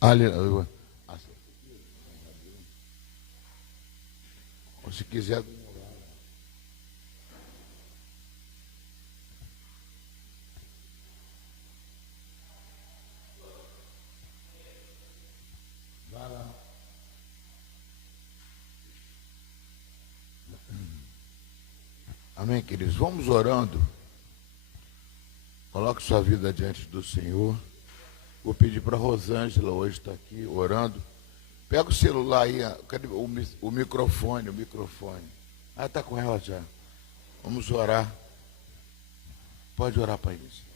Aleluia. Se quiser. Vai lá. Amém, queridos? Vamos orando. Coloque sua vida diante do Senhor. Vou pedir para a Rosângela hoje estar aqui orando. Pega o celular aí, cadê o microfone, Ah, está com ela já. Vamos orar. Pode orar para isso.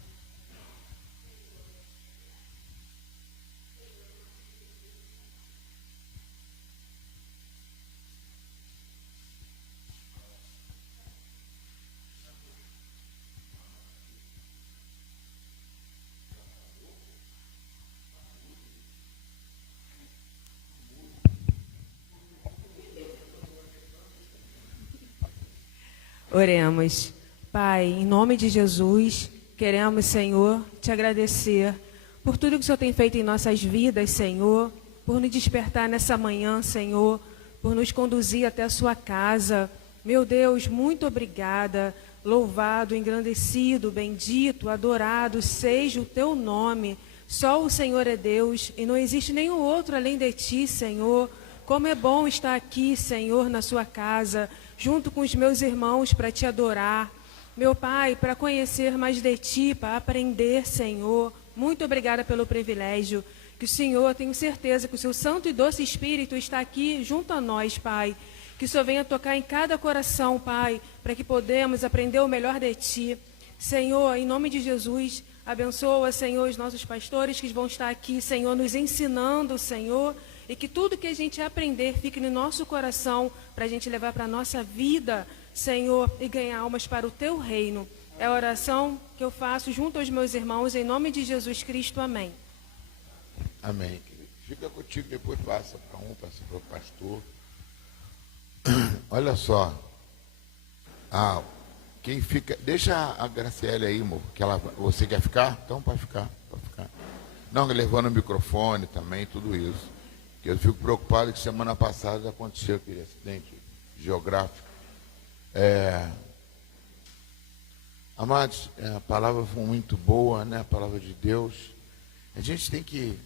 Oremos. Pai, em nome de Jesus, queremos, Senhor, te agradecer por tudo que o Senhor tem feito em nossas vidas, Senhor, por nos despertar nessa manhã, Senhor, por nos conduzir até a sua casa. Meu Deus, muito obrigada. Louvado, engrandecido, bendito, adorado seja o teu nome. Só o Senhor é Deus e não existe nenhum outro além de ti, Senhor. Como é bom estar aqui, Senhor, na sua casa, junto com os meus irmãos para te adorar. Meu Pai, para conhecer mais de ti, para aprender, Senhor. Muito obrigada pelo privilégio. Que o Senhor, tenho certeza que o seu Santo e Doce Espírito está aqui junto a nós, Pai. Que o Senhor venha tocar em cada coração, Pai, para que podemos aprender o melhor de ti. Senhor, em nome de Jesus, abençoa, Senhor, os nossos pastores que vão estar aqui, Senhor, nos ensinando, Senhor, e que tudo que a gente aprender fique no nosso coração para a gente levar para a nossa vida, Senhor, e ganhar almas para o teu reino. É a oração que eu faço junto aos meus irmãos, em nome de Jesus Cristo. Amém. Amém, querido. Fica contigo, depois passa para passa para o pastor. Olha só. Quem fica. Deixa a Graciele aí, amor. Que você quer ficar? Então pode ficar. Não, levando o microfone também, tudo isso. Que eu fico preocupado que semana passada aconteceu aquele acidente geográfico. Amados, a palavra foi muito boa, né? A palavra de Deus. A gente tem que.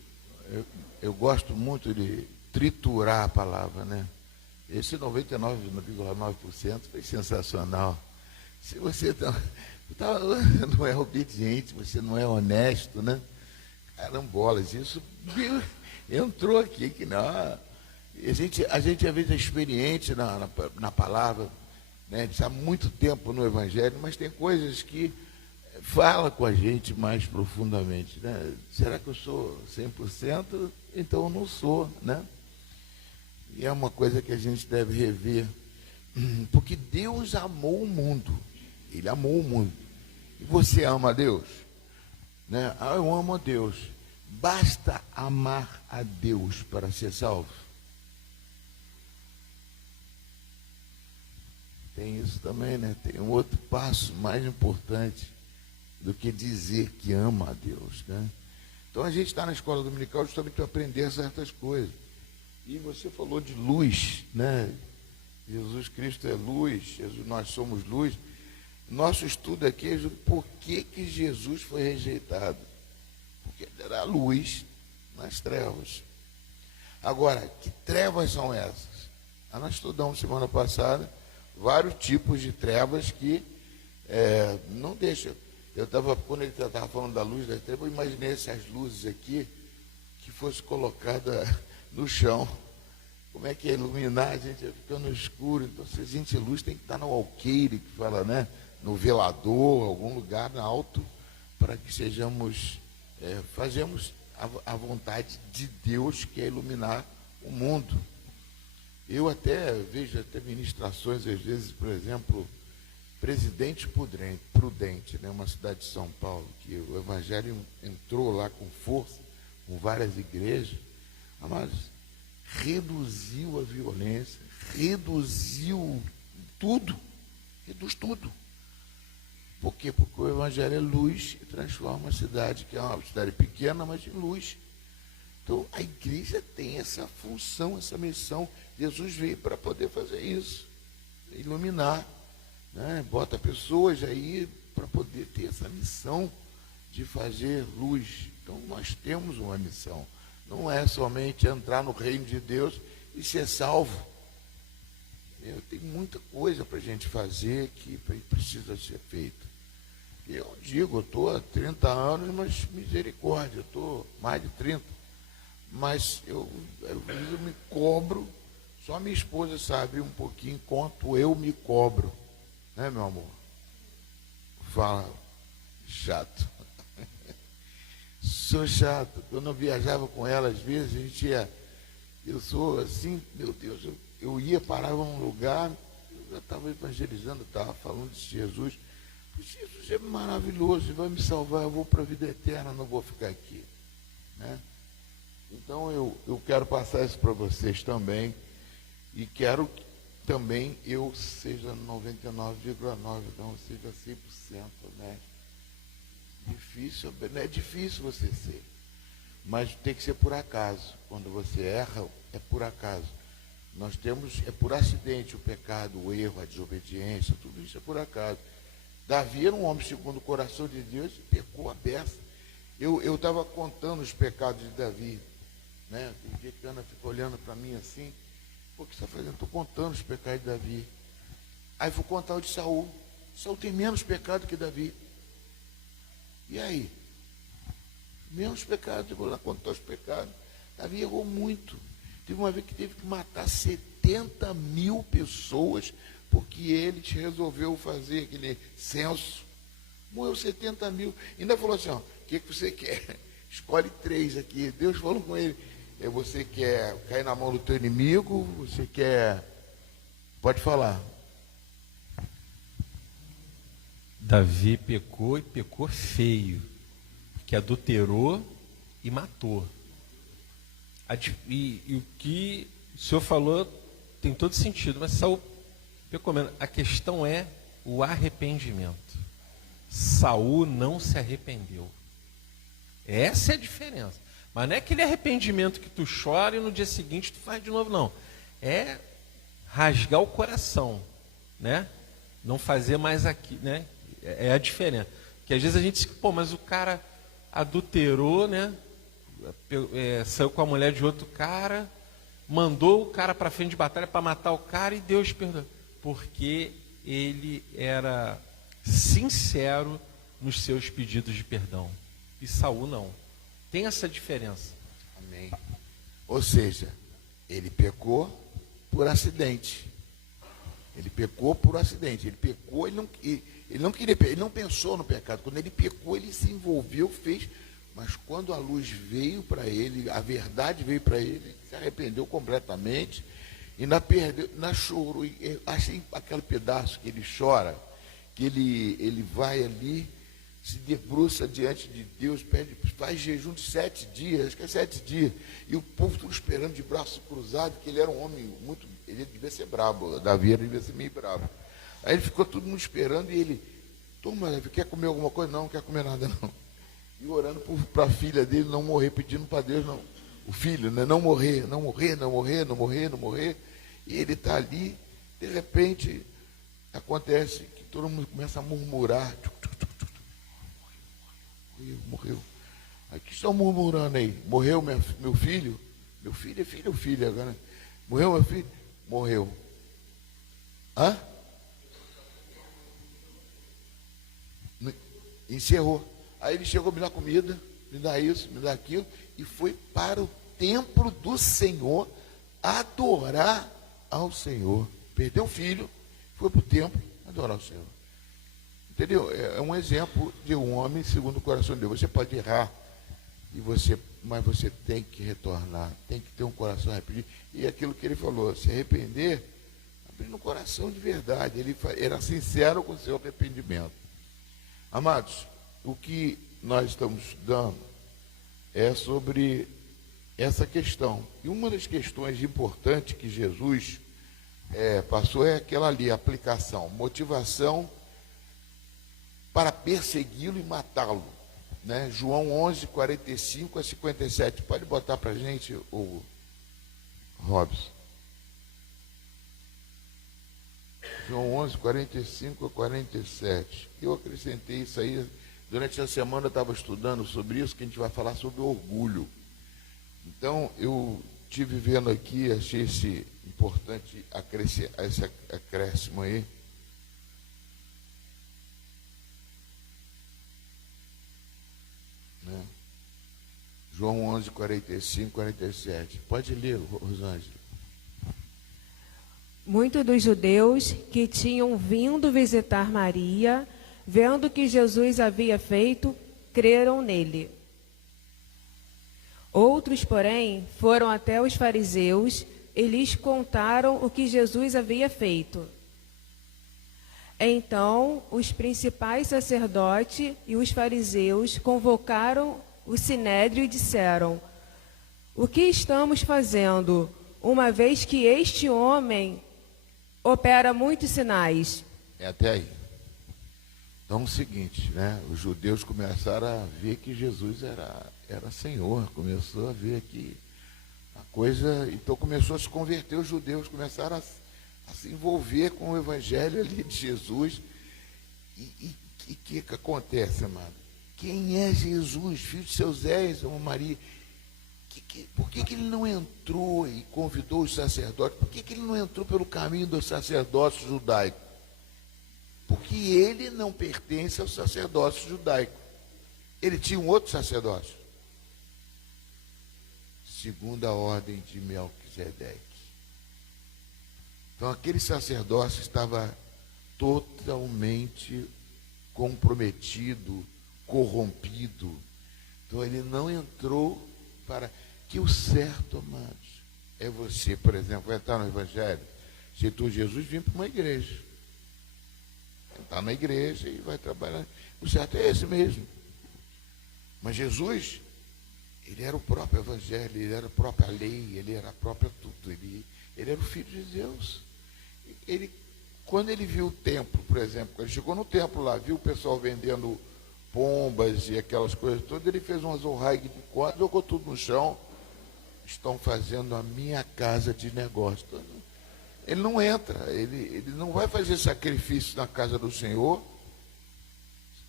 Eu gosto muito de triturar a palavra, né? Esse 99,9% foi sensacional. Se você não é obediente, você não é honesto, né? Carambolas, isso entrou aqui que não. A gente às vezes é experiente na palavra, né? A gente está há muito tempo no Evangelho, mas tem coisas que fala com a gente mais profundamente, né? Será que eu sou 100%? Então eu não sou, né? E é uma coisa que a gente deve rever, porque Deus amou o mundo. Ele amou o mundo. E você ama a Deus? Né? Eu amo a Deus. Basta amar a Deus para ser salvo? Tem isso também, né? Tem um outro passo mais importante do que dizer que ama a Deus, né? Então a gente está na escola dominical justamente para aprender certas coisas. E você falou de luz, né? Jesus Cristo é luz, nós somos luz. Nosso estudo aqui é por que Jesus foi rejeitado. Porque ele era luz nas trevas. Agora, que trevas são essas? Nós estudamos semana passada vários tipos de trevas que não deixam. Quando ele estava falando da luz das trevas, eu imaginei essas luzes aqui que fosse colocada no chão. Como é que é iluminar? A gente fica no escuro. Então, se a gente luz tem que estar no alqueire, que fala, né? No velador, algum lugar alto, para que fazemos a vontade de Deus, que é iluminar o mundo. Eu até vejo ministrações, às vezes, por exemplo, Presidente Prudente, né? Uma cidade de São Paulo, que o Evangelho entrou lá com força, com várias igrejas, mas reduziu a violência, reduziu tudo, reduz tudo. Por quê? Porque o Evangelho é luz e transforma a cidade, que é uma cidade pequena, mas de luz. Então, a igreja tem essa função, essa missão. Jesus veio para poder fazer isso, iluminar, né? Bota pessoas aí para poder ter essa missão de fazer luz. Então, nós temos uma missão. Não é somente entrar no reino de Deus e ser salvo. Tem muita coisa para a gente fazer que precisa ser feita. Eu digo, eu estou há 30 anos, mas misericórdia, eu estou mais de 30. Mas eu me cobro, só minha esposa sabe um pouquinho quanto eu me cobro. Né, meu amor? Fala, chato. Sou chato. Quando eu viajava com ela, às vezes, a gente ia... Eu sou assim, meu Deus, eu ia, parava num lugar, eu já estava evangelizando, estava falando de Jesus. Jesus é maravilhoso, vai me salvar, eu vou para a vida eterna, não vou ficar aqui. Né? Então, eu quero passar isso para vocês também, e quero que também eu seja 99,9%, não seja 100%, né? Difícil, não é difícil você ser, mas tem que ser por acaso. Quando você erra, é por acaso. Nós temos, é por acidente o pecado, o erro, a desobediência, tudo isso é por acaso. Davi era um homem segundo o coração de Deus e pecou a beça. Eu estava contando os pecados de Davi, né? Tem dia que a Ana fica olhando para mim assim, o que você está fazendo? Estou contando os pecados de Davi. Aí vou contar o de Saul. Saul tem menos pecado que Davi. E aí? Menos pecado, eu vou lá contar os pecados. Davi errou muito. Teve uma vez que teve que matar 70 mil pessoas, porque ele resolveu fazer aquele censo. Morreu 70 mil. Ainda falou assim, ó, o que você quer? Escolhe 3 aqui. Deus falou com ele, você quer cair na mão do teu inimigo? Você quer... Pode falar. Davi pecou e pecou feio, que adulterou e matou. E o que o senhor falou tem todo sentido, mas Saul pecou menos. A questão é o arrependimento. Saul não se arrependeu. Essa é a diferença. Mas não é aquele arrependimento que tu chora e no dia seguinte tu faz de novo, não. É rasgar o coração, né? Não fazer mais aqui, né? É a diferença. Porque às vezes a gente diz, mas o cara adulterou, né? Saiu com a mulher de outro cara, mandou o cara para frente de batalha para matar o cara e Deus perdoou. Porque ele era sincero nos seus pedidos de perdão. E Saul não. Tem essa diferença. Amém. Ou seja, ele pecou por acidente. Ele pecou por acidente. Ele pecou, ele não queria, ele não pensou no pecado. Quando ele pecou, ele se envolveu, fez. Mas quando a luz veio para ele, a verdade veio para ele, ele se arrependeu completamente. E ainda chorou. Achei aquele pedaço que ele chora, que ele vai ali, se debruça diante de Deus, faz jejum de 7 dias, acho que é 7 dias. E o povo tudo esperando de braço cruzado, que ele era um homem muito... Ele devia ser brabo, Davi devia ser meio brabo. Aí ele ficou todo mundo esperando e ele, toma, Davi, quer comer alguma coisa? Não, não quer comer nada não. E orando para a filha dele não morrer, pedindo para Deus, não. O filho, né? Não morrer, não morrer, não morrer, não morrer, não morrer. E ele está ali, de repente, acontece que todo mundo começa a murmurar. Morreu. Aí que estão murmurando aí? Morreu meu filho? Meu filho é filho ou filha agora? Morreu meu filho? Morreu. Hã? Encerrou. Aí ele chegou, me dá comida, me dá isso, me dá aquilo, e foi para o templo do Senhor adorar ao Senhor. Perdeu o filho, foi para o templo adorar o Senhor. Entendeu? É um exemplo de um homem segundo o coração de Deus. Você pode errar, mas você tem que retornar, tem que ter um coração arrependido. E aquilo que ele falou, se arrepender, abrir no coração de verdade. Ele era sincero com o seu arrependimento. Amados, o que nós estamos estudando é sobre essa questão. E uma das questões importantes que Jesus passou é aquela ali, aplicação, motivação para persegui-lo e matá-lo. né? João 11, 45 a 57. Pode botar para a gente, o Robson. João 11, 45 a 47. Eu acrescentei isso aí. Durante a semana eu estava estudando sobre isso, que a gente vai falar sobre orgulho. Então, eu estive vendo aqui, achei esse importante esse acréscimo aí. Né? João 11, 45, 47. Pode ler, Rosângela. Muitos dos judeus que tinham vindo visitar Maria, vendo o que Jesus havia feito, creram nele. Outros, porém, foram até os fariseus e lhes contaram o que Jesus havia feito. Então, os principais sacerdotes e os fariseus convocaram o sinédrio e disseram: o que estamos fazendo, uma vez que este homem opera muitos sinais? É até aí. Então, é o seguinte, né? Os judeus começaram a ver que Jesus era Senhor, começou a ver que a coisa, então começou a se converter, os judeus começaram a se envolver com o evangelho ali de Jesus. E o que acontece, amado? Quem é Jesus, filho de seu Zé e São Maria? Por que ele não entrou e convidou os sacerdotes? Por que ele não entrou pelo caminho do sacerdócio judaico? Porque ele não pertence ao sacerdócio judaico. Ele tinha um outro sacerdócio, segundo a ordem de Melquisedeque. Então, aquele sacerdócio estava totalmente comprometido, corrompido. Então, ele não entrou para... Que o certo, amados, é você, por exemplo, vai entrar no Evangelho, aceitou Jesus, vem para uma igreja. Está na igreja e vai trabalhar. O certo é esse mesmo. Mas Jesus, ele era o próprio Evangelho, ele era a própria lei, ele era a própria tudo. Ele era o Filho de Deus. Quando ele viu o templo, por exemplo, quando ele chegou no templo lá, viu o pessoal vendendo pombas e aquelas coisas todas, ele fez umas orraigues de corda, jogou tudo no chão. Estão fazendo a minha casa de negócio. Ele não entra, ele não vai fazer sacrifício na casa do Senhor.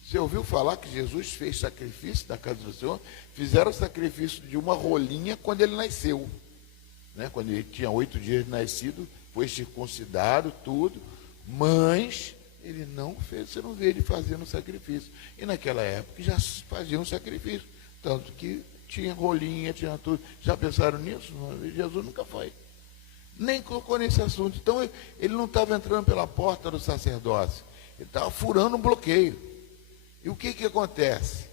Você ouviu falar que Jesus fez sacrifício na casa do Senhor? Fizeram sacrifício de uma rolinha quando ele nasceu, né? Quando ele tinha 8 dias de nascido, foi circuncidado, tudo, mas ele não fez, você não vê ele fazendo sacrifício. E naquela época já faziam sacrifício, tanto que tinha rolinha, tinha tudo. Já pensaram nisso? Jesus nunca foi. Nem colocou nesse assunto. Então, ele não estava entrando pela porta do sacerdócio. Ele estava furando um bloqueio. E o que acontece?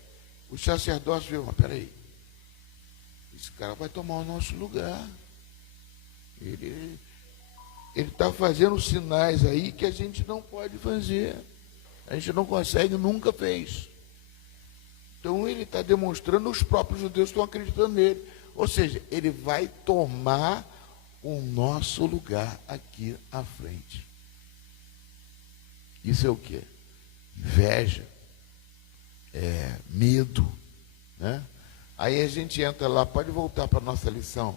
O sacerdócio viu, mas peraí, esse cara vai tomar o nosso lugar. Ele está fazendo sinais aí que a gente não pode fazer. A gente não consegue, nunca fez. Então, ele está demonstrando, os próprios judeus estão acreditando nele. Ou seja, ele vai tomar o nosso lugar aqui à frente. Isso é o quê? Inveja, medo, né? Aí a gente entra lá, pode voltar para a nossa lição.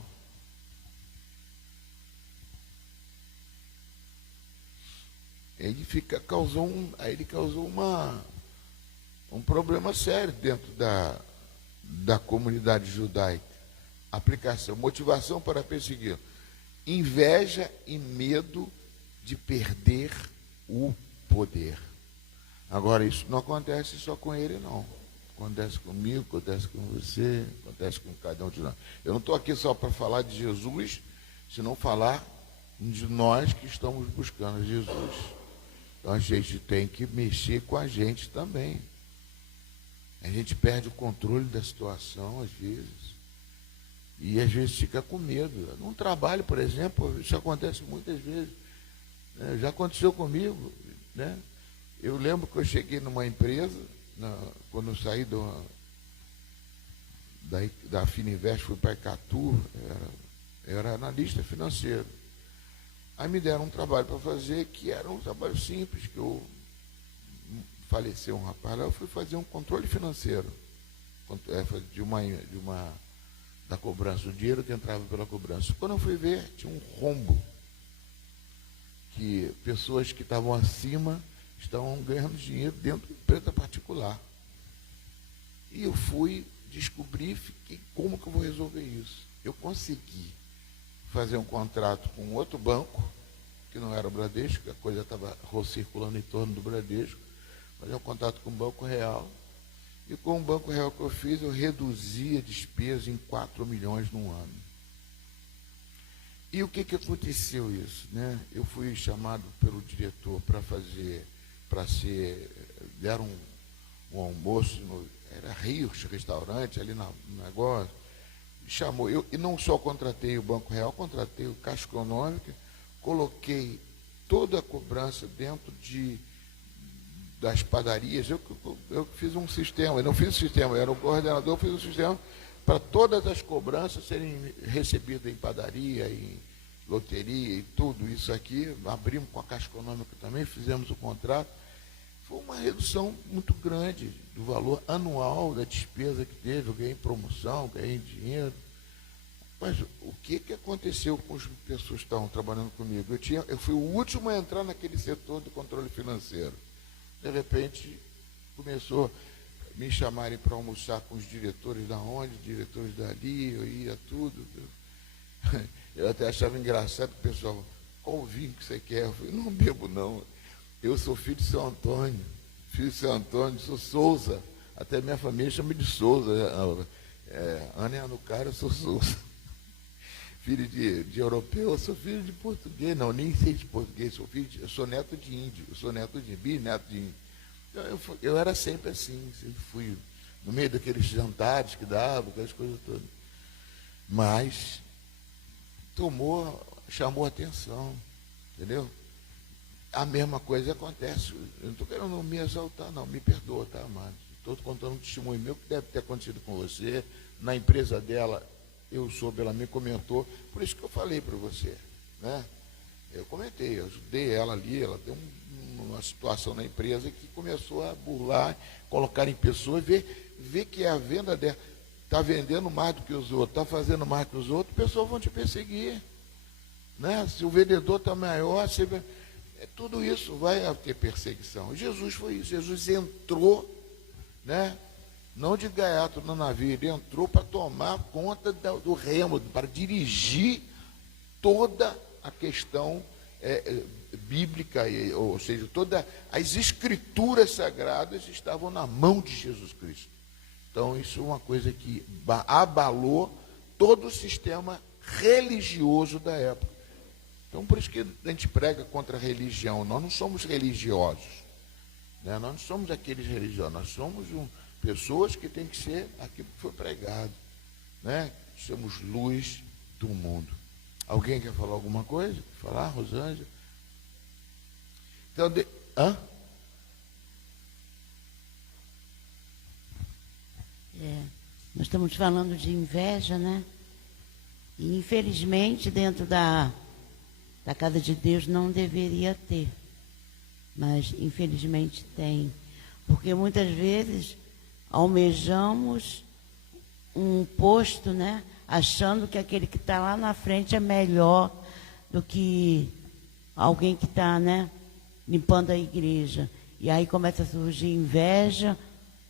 Ele causou um problema sério dentro da comunidade judaica. Aplicação, motivação para perseguir. Inveja e medo de perder o poder. Agora, isso não acontece só com ele, não. Acontece comigo, acontece com você, acontece com cada um de nós. Eu não estou aqui só para falar de Jesus, senão falar de nós que estamos buscando Jesus. Então, a gente tem que mexer com a gente também. A gente perde o controle da situação, às vezes. E às vezes fica com medo. Num trabalho, por exemplo, isso acontece muitas vezes. Né? Já aconteceu comigo. Né? Eu lembro que eu cheguei numa empresa, quando eu saí da Fininvest, fui para Icatu, eu era analista financeiro. Aí me deram um trabalho para fazer, que era um trabalho simples, que faleceu um rapaz lá, eu fui fazer um controle financeiro. da cobrança, o dinheiro que entrava pela cobrança. Quando eu fui ver, tinha um rombo, que pessoas que estavam acima estavam ganhando dinheiro dentro da empresa particular. E eu fui descobrir, como que eu vou resolver isso? Eu consegui fazer um contrato com outro banco, que não era o Bradesco, a coisa estava circulando em torno do Bradesco, fazer um contato com o Banco Real, e com o Banco Real que eu fiz, eu reduzi a despesa em 4 milhões num ano. E o que aconteceu isso? Né? Eu fui chamado pelo diretor deram um almoço, era Rios Restaurante, ali no negócio, chamou, e não só contratei o Banco Real, contratei o Caixa Econômica, coloquei toda a cobrança dentro das padarias. Eu fiz um sistema, eu não fiz o sistema, eu era o coordenador, eu fiz um sistema para todas as cobranças serem recebidas em padaria, em loteria e tudo isso aqui. Abrimos com a Caixa Econômica também, fizemos o contrato. Foi uma redução muito grande do valor anual da despesa que teve. Eu ganhei promoção, ganhei dinheiro. Mas o que aconteceu com as pessoas que estavam trabalhando comigo? Eu fui o último a entrar naquele setor do controle financeiro. De repente, começou a me chamarem para almoçar com os diretores da onde, diretores dali, eu ia tudo. Eu até achava engraçado que o pessoal, qual vinho que você quer? Eu falei, não bebo não. Eu sou filho de São Antônio, sou Souza. Até minha família chama de Souza. Ana é Anucara, eu sou Souza. Filho de europeu, eu sou filho de português. Não, nem sei de português, eu sou neto de índio, bisneto de índio. Então, eu era sempre assim, sempre fui no meio daqueles jantares que davam, aquelas coisas todas. Mas chamou atenção, entendeu? A mesma coisa acontece. Eu não estou querendo me exaltar, não, me perdoa, tá, amado? Estou contando um testemunho meu que deve ter acontecido com você. Na empresa dela, eu soube, ela me comentou, por isso que eu falei para você, né? Eu comentei, eu ajudei ela ali, ela deu uma situação na empresa que começou a burlar, colocar em pessoas, ver que a venda dela está vendendo mais do que os outros, está fazendo mais que os outros, pessoas vão te perseguir, né? Se o vendedor está maior, tudo isso vai ter perseguição. Jesus foi isso, Jesus entrou, né? Não de gaiato no navio, ele entrou para tomar conta do remo, para dirigir toda a questão bíblica, ou seja, todas as escrituras sagradas estavam na mão de Jesus Cristo. Então, isso é uma coisa que abalou todo o sistema religioso da época. Então, por isso que a gente prega contra a religião. Nós não somos religiosos, né? Nós não somos aqueles religiosos, nós somos pessoas que têm que ser aquilo que foi pregado, né? Somos luz do mundo. Alguém quer falar alguma coisa? Falar, Rosângela? Então, nós estamos falando de inveja, né? E infelizmente dentro da casa de Deus não deveria ter, mas infelizmente tem, porque muitas vezes almejamos um posto, né? Achando que aquele que está lá na frente é melhor do que alguém que está, né, limpando a igreja. E aí começa a surgir inveja,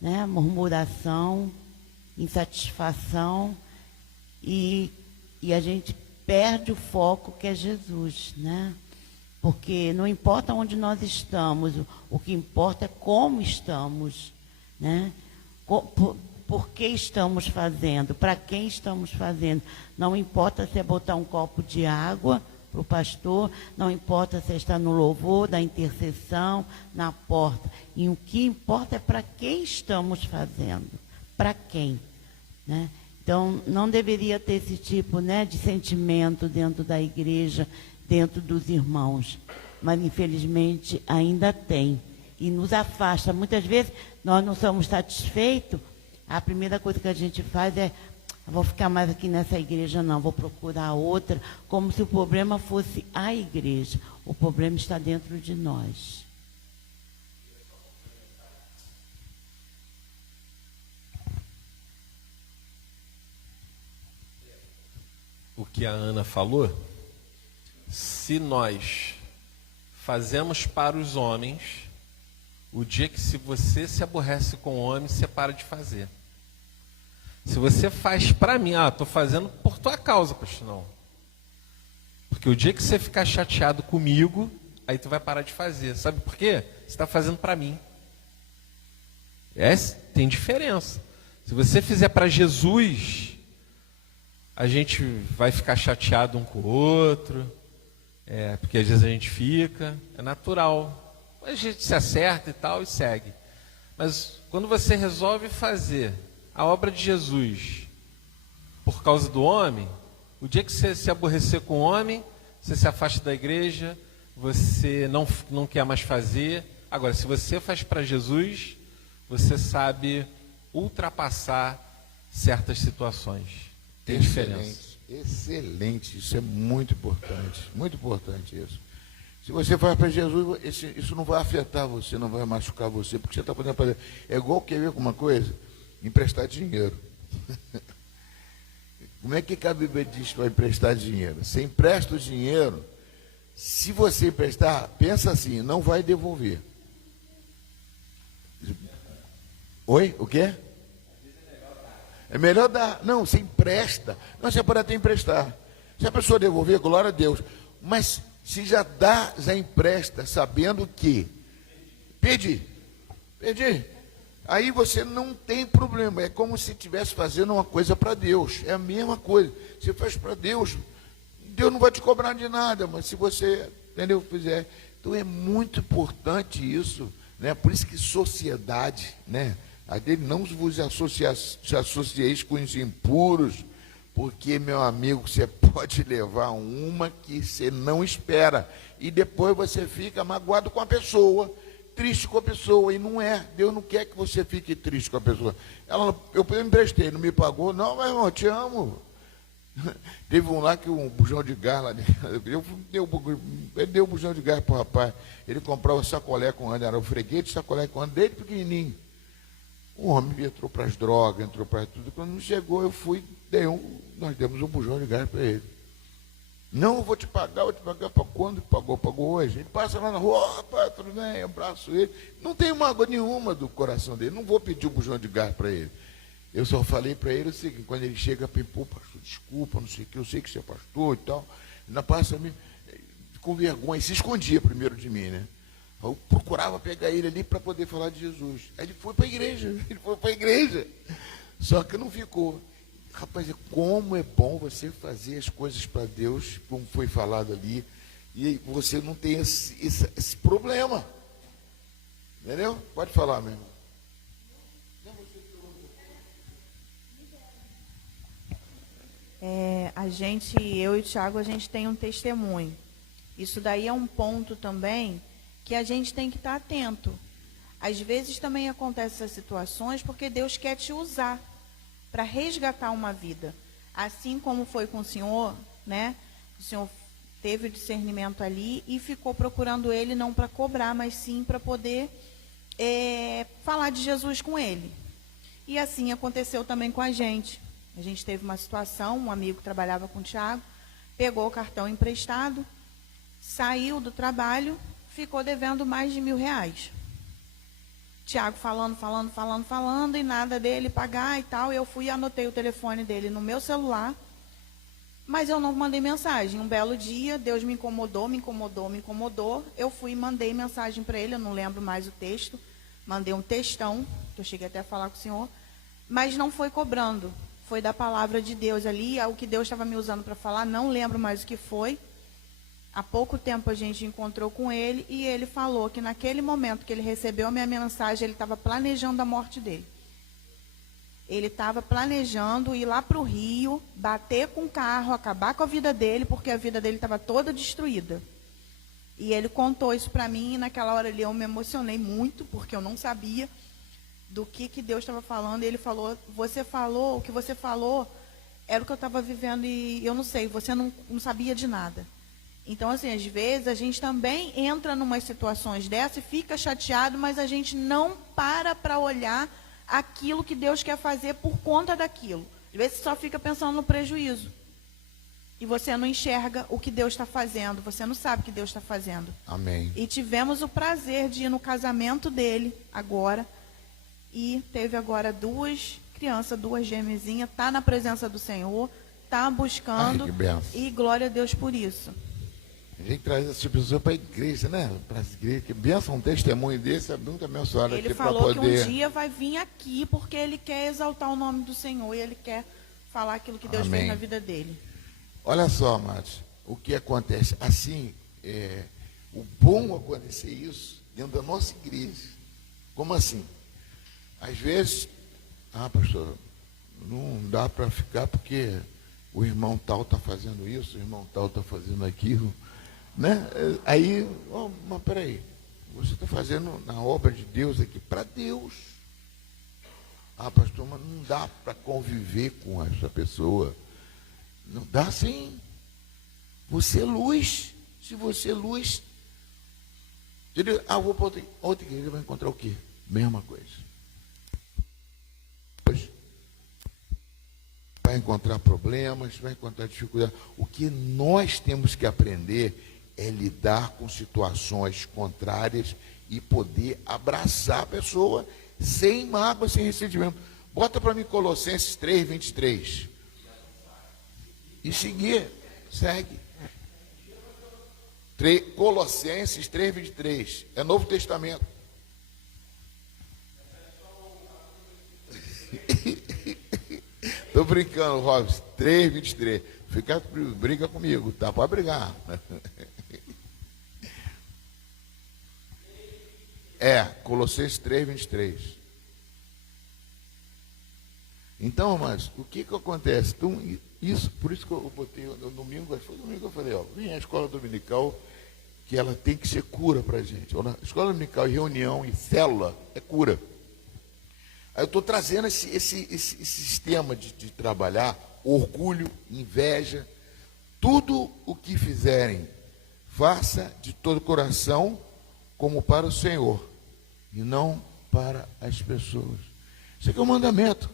né, murmuração, insatisfação, e a gente perde o foco que é Jesus, né? Porque não importa onde nós estamos, o que importa é como estamos, né? Por que estamos fazendo, para quem estamos fazendo. Não importa se é botar um copo de água para o pastor, não importa se está no louvor, da intercessão, na porta. E o que importa é para quem estamos fazendo, para quem, né? Então, não deveria ter esse tipo, né, de sentimento dentro da igreja, dentro dos irmãos. Mas, infelizmente, ainda tem. E nos afasta. Muitas vezes, nós não somos satisfeitos. A primeira coisa que a gente faz é, vou ficar mais aqui nessa igreja, não, vou procurar outra, como se o problema fosse a igreja. O problema está dentro de nós. que a Ana falou, se nós fazemos para os homens, o dia que se você se aborrece com o homem, você para de fazer. Se você faz para mim, estou fazendo por tua causa, pastor, não. Porque o dia que você ficar chateado comigo, aí tu vai parar de fazer. Sabe por quê? Você está fazendo para mim. Tem diferença. Se você fizer para Jesus, a gente vai ficar chateado um com o outro, porque às vezes a gente fica, é natural. A gente se acerta e tal e segue. Mas quando você resolve fazer a obra de Jesus por causa do homem, o dia que você se aborrecer com o homem, você se afasta da igreja, você não quer mais fazer. Agora, se você faz para Jesus, você sabe ultrapassar certas situações. Tem diferença. Excelente, isso é muito importante isso. Se você faz para Jesus, isso não vai afetar você, não vai machucar você, porque você está podendo fazer. É igual, quer ver uma coisa? Emprestar dinheiro. Como é que a Bíblia diz para emprestar dinheiro? Você empresta o dinheiro, se você emprestar, pensa assim, não vai devolver. Oi? O quê? É melhor dar. Não, você empresta. Não, você pode até emprestar. Se a pessoa devolver, glória a Deus. Mas se já dá, já empresta, sabendo que perdi. Aí você não tem problema. É como se estivesse fazendo uma coisa para Deus. É a mesma coisa. Você faz para Deus, Deus não vai te cobrar de nada, mas se você, entendeu, fizer. Então é muito importante isso, né? Por isso que sociedade, né? A dele não vos associeis com os impuros, porque, meu amigo, você pode levar uma que você não espera, e depois você fica magoado com a pessoa, triste com a pessoa, e não é. Deus não quer que você fique triste com a pessoa. Eu emprestei, não me pagou, não, mas irmão, eu te amo. Teve um lá que um bujão de gás lá dentro, ele deu um bujão de gás para o rapaz, ele comprava sacolé com ano, era o freguete, sacolé com ano, desde pequenininho. O homem entrou para as drogas, entrou para tudo. Quando não chegou, eu fui, nós demos um bujão de gás para ele. Não, eu vou te pagar para quando? Pagou hoje. Ele passa lá na rua, rapaz, tudo bem, abraço ele. Não tem mágoa nenhuma do coração dele, não vou pedir um bujão de gás para ele. Eu só falei para ele o seguinte, quando ele chega, pô, pastor, desculpa, não sei o que, eu sei que você é pastor e tal. Ainda passa com vergonha, se escondia primeiro de mim, né? Eu procurava pegar ele ali para poder falar de Jesus. Aí ele foi para a igreja, só que não ficou. Rapaz, como é bom você fazer as coisas para Deus, como foi falado ali, e você não tem esse problema. Entendeu? Pode falar, meu irmão. Eu e o Thiago, a gente tem um testemunho. Isso daí é um ponto também que a gente tem que estar atento. Às vezes também acontecem essas situações porque Deus quer te usar para resgatar uma vida. Assim como foi com o senhor, né? O senhor teve o discernimento ali e ficou procurando ele não para cobrar, mas sim para poder falar de Jesus com ele. E assim aconteceu também com a gente. A gente teve uma situação, um amigo que trabalhava com o Thiago, pegou o cartão emprestado, saiu do trabalho, ficou devendo mais de R$1.000. Tiago falando, e nada dele pagar e tal. Eu fui e anotei o telefone dele no meu celular, mas eu não mandei mensagem. Um belo dia, Deus me incomodou. Eu fui e mandei mensagem para ele, eu não lembro mais o texto. Mandei um textão, que eu cheguei até a falar com o senhor, mas não foi cobrando. Foi da palavra de Deus ali, o que Deus estava me usando para falar, não lembro mais o que foi. Há pouco tempo a gente encontrou com ele e ele falou que naquele momento que ele recebeu a minha mensagem, ele estava planejando a morte dele. Ele estava planejando ir lá para o Rio, bater com o carro, acabar com a vida dele, porque a vida dele estava toda destruída. E ele contou isso para mim e naquela hora ali eu me emocionei muito, porque eu não sabia do que Deus estava falando. E ele falou, o que você falou era o que eu estava vivendo e eu não sei, você não sabia de nada. Então, assim, às vezes a gente também entra em umas situações dessas e fica chateado, mas a gente não para olhar aquilo que Deus quer fazer por conta daquilo. Às vezes só fica pensando no prejuízo. e você não enxerga o que Deus está fazendo, você não sabe o que Deus está fazendo. Amém. E tivemos o prazer de ir no casamento dele agora, e teve agora 2 crianças, 2 gêmeazinhas, está na presença do Senhor, está buscando, Ai, que benção. e glória a Deus por isso. A gente traz essa pessoa para a igreja, né? Para as igrejas. Que benção, um testemunho desse é muito abençoado Ele aqui para falou poder. que um dia vai vir aqui porque ele quer exaltar o nome do Senhor e ele quer falar aquilo que Deus Amém. fez na vida dele. Olha só, amados, o que acontece assim, o bom acontecer isso dentro da nossa igreja. Como assim? Às vezes, pastor, não dá para ficar porque o irmão tal está fazendo isso, o irmão tal está fazendo aquilo, né? Aí, mas peraí, você está fazendo na obra de Deus aqui para Deus. Pastor, mas não dá para conviver com essa pessoa. Não dá sim. Você é luz. Se você é luz, vou para outra igreja, vai encontrar o quê? Mesma coisa. Vai encontrar problemas, vai encontrar dificuldades. O que nós temos que aprender é lidar com situações contrárias e poder abraçar a pessoa sem mágoa, sem ressentimento. Bota para mim Colossenses 3:23. E seguir, segue. Colossenses 3:23. É Novo Testamento. Estou brincando, Robson. 3:23. Briga comigo, tá? Pode brigar. Colossenses 3:23. Então, mas o que acontece? Então, por isso que eu botei no domingo, foi domingo que eu falei, vem a escola dominical, que ela tem que ser cura para a gente. A escola dominical, reunião e célula é cura. Aí eu estou trazendo esse sistema de trabalhar, orgulho, inveja, tudo o que fizerem, faça de todo o coração, como para o Senhor, e não para as pessoas. Isso aqui é um mandamento.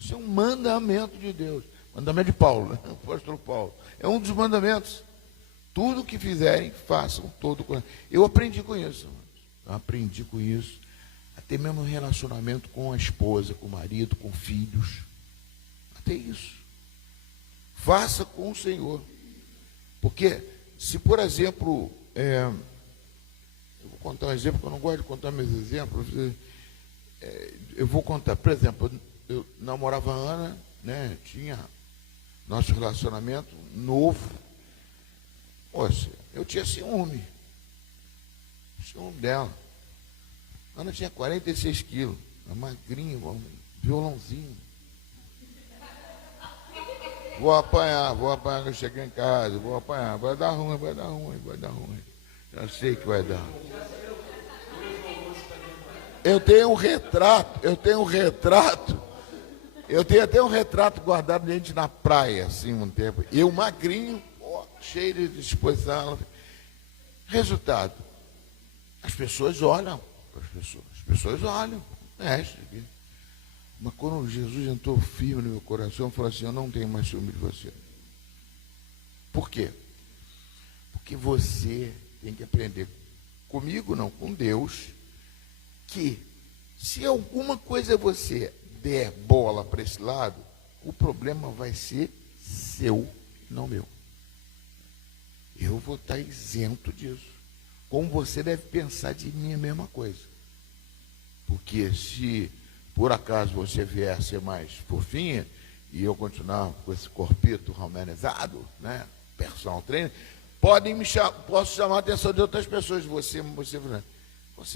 Isso é um mandamento de Deus. Mandamento de Paulo, né? O apóstolo Paulo. É um dos mandamentos. Tudo o que fizerem, façam todo o coração. Eu aprendi com isso. Eu aprendi com isso. Até mesmo relacionamento com a esposa, com o marido, com filhos. Até isso. Faça com o Senhor. Porque, se por exemplo, eu vou contar um exemplo, que eu não gosto de contar meus exemplos. Eu vou contar, por exemplo, eu namorava a Ana, né? Tinha nosso relacionamento novo. Poxa, eu tinha ciúme dela. A Ana tinha 46 quilos, magrinha, um violãozinho. Vou apanhar quando eu chegar em casa, vou apanhar, vai dar ruim. Já sei que vai dar. Eu tenho até um retrato guardado de gente na praia, assim, um tempo. Eu magrinho, cheio de disposição. Resultado, as pessoas olham. As pessoas olham. Mas quando Jesus entrou firme no meu coração, falou assim, eu não tenho mais ciúme de você. Por quê? Porque você tem que aprender comigo, não, com Deus, que se alguma coisa você der bola para esse lado, o problema vai ser seu, não meu. Eu vou estar isento disso. Como você deve pensar de mim a mesma coisa. Porque se por acaso você vier a ser mais fofinha e eu continuar com esse corpito romanizado, né, personal trainer, posso chamar a atenção de outras pessoas. Você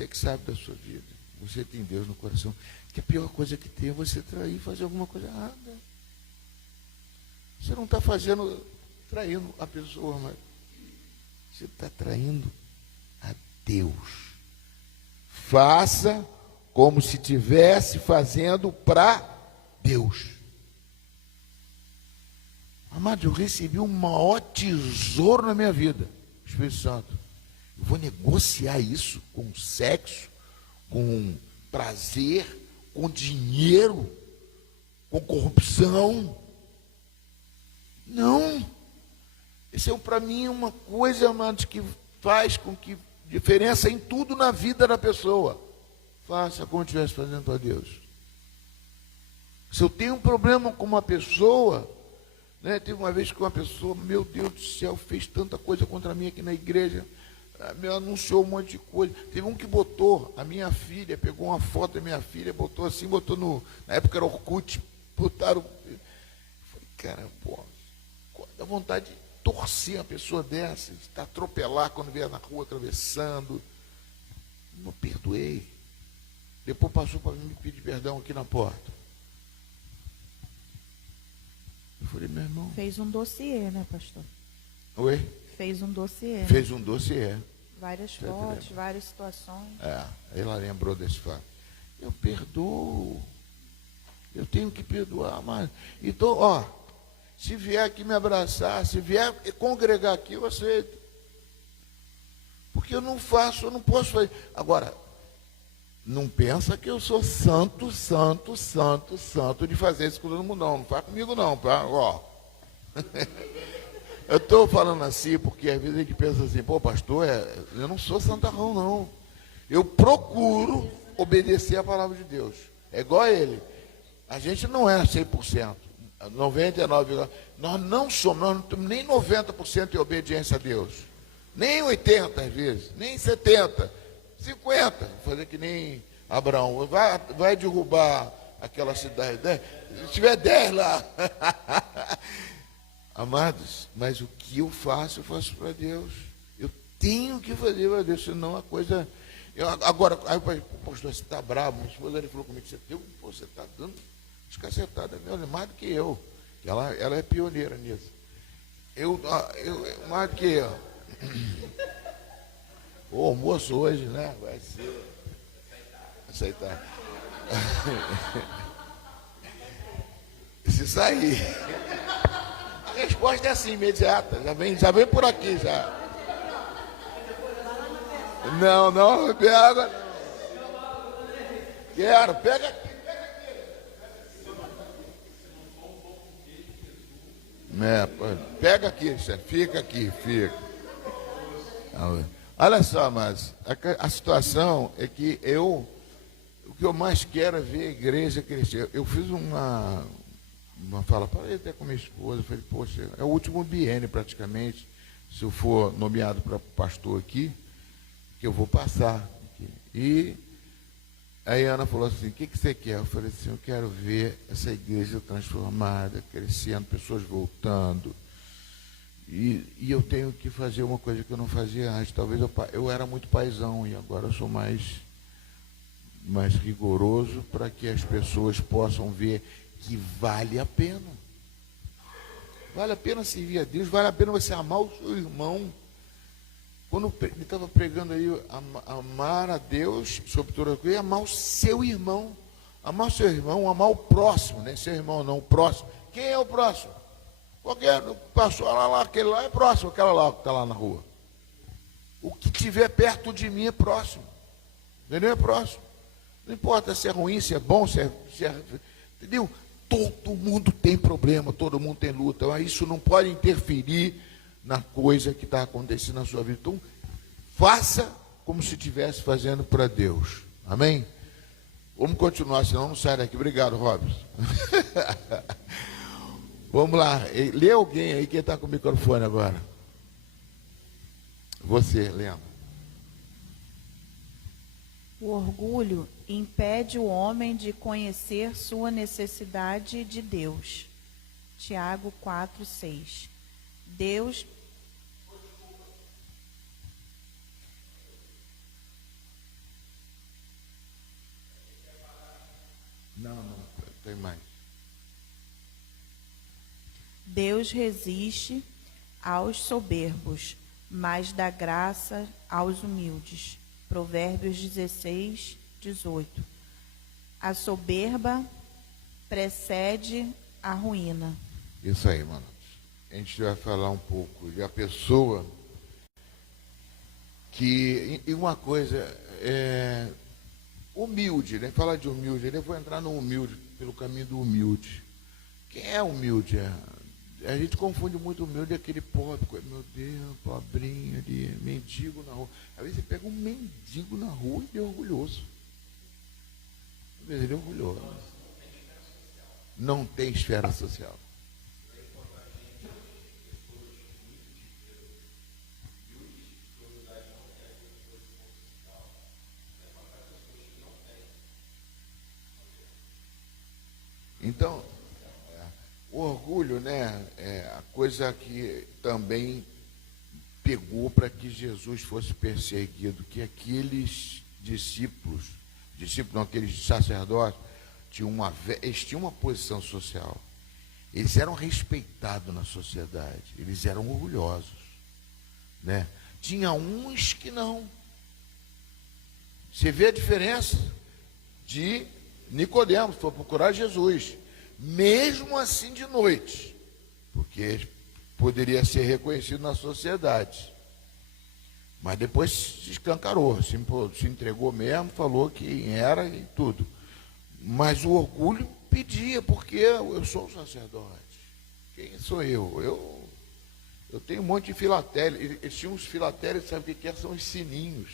que sabe da sua vida, você tem Deus no coração. Que a pior coisa que tem é você trair e fazer alguma coisa errada. Você não está traindo a pessoa, mas você está traindo a Deus. Faça como se estivesse fazendo para Deus. Amado, eu recebi o maior tesouro na minha vida, o Espírito Santo. Eu vou negociar isso com sexo, com prazer, com dinheiro, com corrupção. Não. Isso é, para mim, uma coisa, amados, que faz com que diferença em tudo na vida da pessoa. Faça como estivesse fazendo para Deus. Se eu tenho um problema com uma pessoa, né, teve uma vez que uma pessoa, meu Deus do céu, fez tanta coisa contra mim aqui na igreja, me anunciou um monte de coisa. Teve um que botou a minha filha, pegou uma foto da minha filha, botou assim, botou na época era Orkut, botaram. Eu falei, cara, pô, dá vontade de torcer uma pessoa dessa, de atropelar quando vier na rua atravessando. Não perdoei. Depois passou para me pedir perdão aqui na porta. Eu falei, meu irmão. Fez um dossiê, né, pastor? Oi? Fez um dossiê. Fez um dossiê. Várias fotos, várias situações. Ela lembrou desse fato. Eu perdoo. Eu tenho que perdoar, mas. Então, ó, se vier aqui me abraçar, se vier congregar aqui, eu aceito. Porque eu não faço, eu não posso fazer. Agora, não pensa que eu sou santo de fazer isso com todo mundo, não. Não faz comigo, não, tá? Ó. Eu estou falando assim porque às vezes a gente pensa assim, pô, pastor, eu não sou santarrão, não. Eu procuro obedecer a palavra de Deus. É igual a ele. A gente não é 100%. 99%. Nós não somos, nós não temos nem 90% de obediência a Deus. Nem 80% às vezes, nem 70%. 50%, fazer que nem Abraão, vai derrubar aquela cidade, 10, se tiver 10 lá. Amados, mas o que eu faço para Deus. Eu tenho que fazer para Deus, senão a coisa. Agora, aí o pastor, você está bravo, minha esposa ele falou comigo, você está dando descacetada, mais do que eu. Ela é pioneira nisso. Mais do que eu. O almoço hoje, né? Vai ser. Aceitar. Se sair. A resposta é assim, imediata. Já vem por aqui, já. Não, bebe água. Quero, pega aqui. Pega aqui, fica aqui, fica. Olha só, mas a situação é que o que eu mais quero é ver a igreja crescer. Eu fiz uma fala, falei até com minha esposa, falei, poxa, é o último biênio praticamente, se eu for nomeado para pastor aqui, que eu vou passar aqui. E aí a Ana falou assim, o que você quer? Eu falei assim, eu quero ver essa igreja transformada, crescendo, pessoas voltando. E eu tenho que fazer uma coisa que eu não fazia antes. Talvez eu era muito paizão e agora eu sou mais rigoroso para que as pessoas possam ver que vale a pena. Vale a pena servir a Deus, vale a pena você amar o seu irmão. Quando ele estava pregando aí, amar a Deus sobre toda a coisa e amar o seu irmão. Amar o seu irmão, amar o próximo, né? Seu irmão não, o próximo. Quem é o próximo? Qualquer pastor lá, aquele lá é próximo, aquela lá que está lá na rua. O que estiver perto de mim é próximo. Entendeu? É próximo. Não importa se é ruim, se é bom, se é entendeu? Todo mundo tem problema, todo mundo tem luta. Mas isso não pode interferir na coisa que está acontecendo na sua vida. Então, faça como se estivesse fazendo para Deus. Amém? Vamos continuar, senão não sai daqui. Obrigado, Robson. Vamos lá, lê alguém aí que está com o microfone agora. Você, lembra? O orgulho impede o homem de conhecer sua necessidade de Deus. Tiago 4:6. Deus. Não, tem mais. Deus resiste aos soberbos, mas dá graça aos humildes. Provérbios 16:18. A soberba precede a ruína. Isso aí, mano. A gente vai falar um pouco de a pessoa que, e uma coisa, humilde, né? Falar de humilde, eu vou entrar no humilde, pelo caminho do humilde. Quem é humilde? A gente confunde muito humilde e aquele pobre, meu Deus, pobrinho ali, mendigo na rua. Às vezes você pega um mendigo na rua e ele é orgulhoso. Às vezes ele é orgulhoso. Não tem esfera social. Então, o orgulho, né, é a coisa que também pegou para que Jesus fosse perseguido, que aqueles discípulos não, aqueles sacerdotes, eles tinham uma posição social. Eles eram respeitados na sociedade, eles eram orgulhosos, né? Tinha uns que não. Você vê a diferença de Nicodemos, foi procurar Jesus, mesmo assim de noite, porque poderia ser reconhecido na sociedade. Mas depois se escancarou, se entregou mesmo, falou quem era e tudo. Mas o orgulho pedia, porque eu sou o sacerdote. Quem sou eu? Eu tenho um monte de filatélia. Eles tinham uns filatélias, sabe o que é? São os sininhos.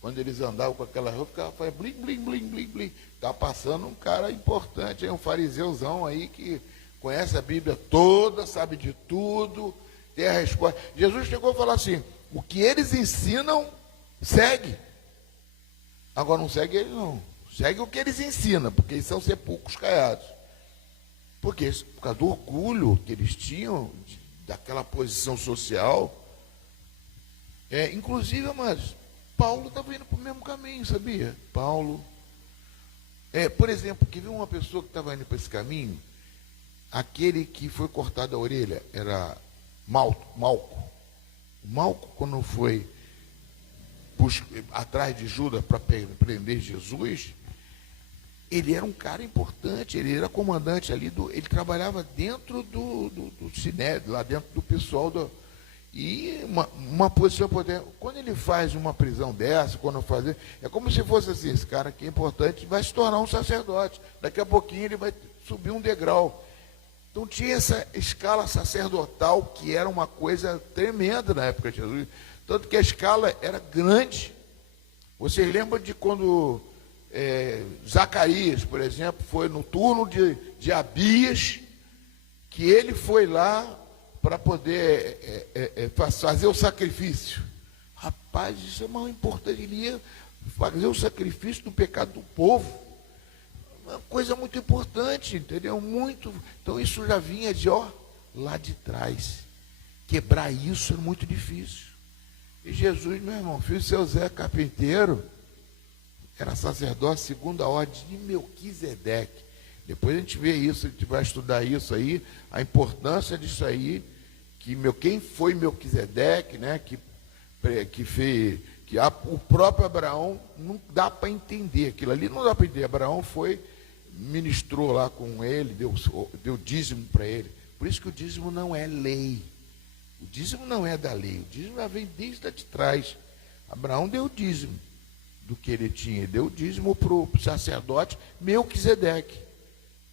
Quando eles andavam com aquela roupa, ficava fazendo blim, blim, blim, blim, blim. Está passando um cara importante, um fariseuzão aí que conhece a Bíblia toda, sabe de tudo, tem a resposta. Jesus chegou a falar assim: o que eles ensinam, segue. Agora não segue ele, não. Segue o que eles ensinam, porque eles são sepulcros caiados. Por causa do orgulho que eles tinham, daquela posição social. Inclusive, amados, Paulo estava indo para o mesmo caminho, sabia? Paulo. Por exemplo, que viu uma pessoa que estava indo para esse caminho, aquele que foi cortado a orelha, era Malco. O Malco, quando foi atrás de Judas para prender Jesus, ele era um cara importante, ele era comandante ali, ele trabalhava dentro do Sinédrio, lá dentro do pessoal e uma posição poder. Quando ele faz uma prisão dessa, é como se fosse assim: esse cara que é importante vai se tornar um sacerdote, daqui a pouquinho ele vai subir um degrau. Então tinha essa escala sacerdotal que era uma coisa tremenda na época de Jesus, tanto que a escala era grande. Vocês lembram de quando Zacarias, por exemplo, foi no turno de Abias, que ele foi lá para poder fazer o sacrifício. Rapaz, isso é muito importante. Ele ia fazer o sacrifício do pecado do povo. Uma coisa muito importante, entendeu? Então isso já vinha lá de trás. Quebrar isso é muito difícil. E Jesus, meu irmão, filho do seu Zé Carpinteiro, era sacerdote segundo a ordem de Melquisedeque. Depois a gente vê isso, a gente vai estudar isso aí, a importância disso aí, quem foi Melquisedeque, né, o próprio Abraão, não dá para entender aquilo ali, não dá para entender. Abraão ministrou lá com ele, deu dízimo para ele. Por isso que o dízimo não é lei. O dízimo não é da lei, o dízimo já vem desde lá de trás. Abraão deu dízimo do que ele tinha, ele deu dízimo para o sacerdote Melquisedeque,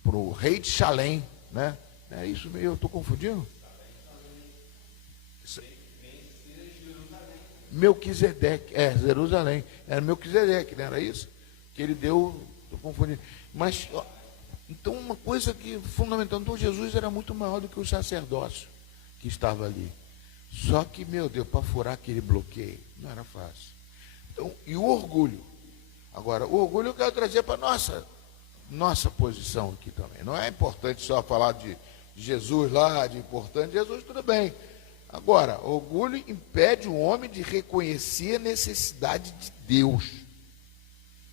para o rei de Salém, né? É isso mesmo, eu estou confundindo? Melquisedeque, Jerusalém, era Melquisedeque, não era isso? Que ele deu, estou confundindo. Mas, então, uma coisa que fundamental, então Jesus era muito maior do que o sacerdócio que estava ali. Só que, meu Deus, para furar aquele bloqueio, não era fácil. Então, e o orgulho? Agora, o orgulho eu quero trazer para nossa posição aqui também. Não é importante só falar de Jesus lá, de importante Jesus, tudo bem. Agora, orgulho impede o homem de reconhecer a necessidade de Deus,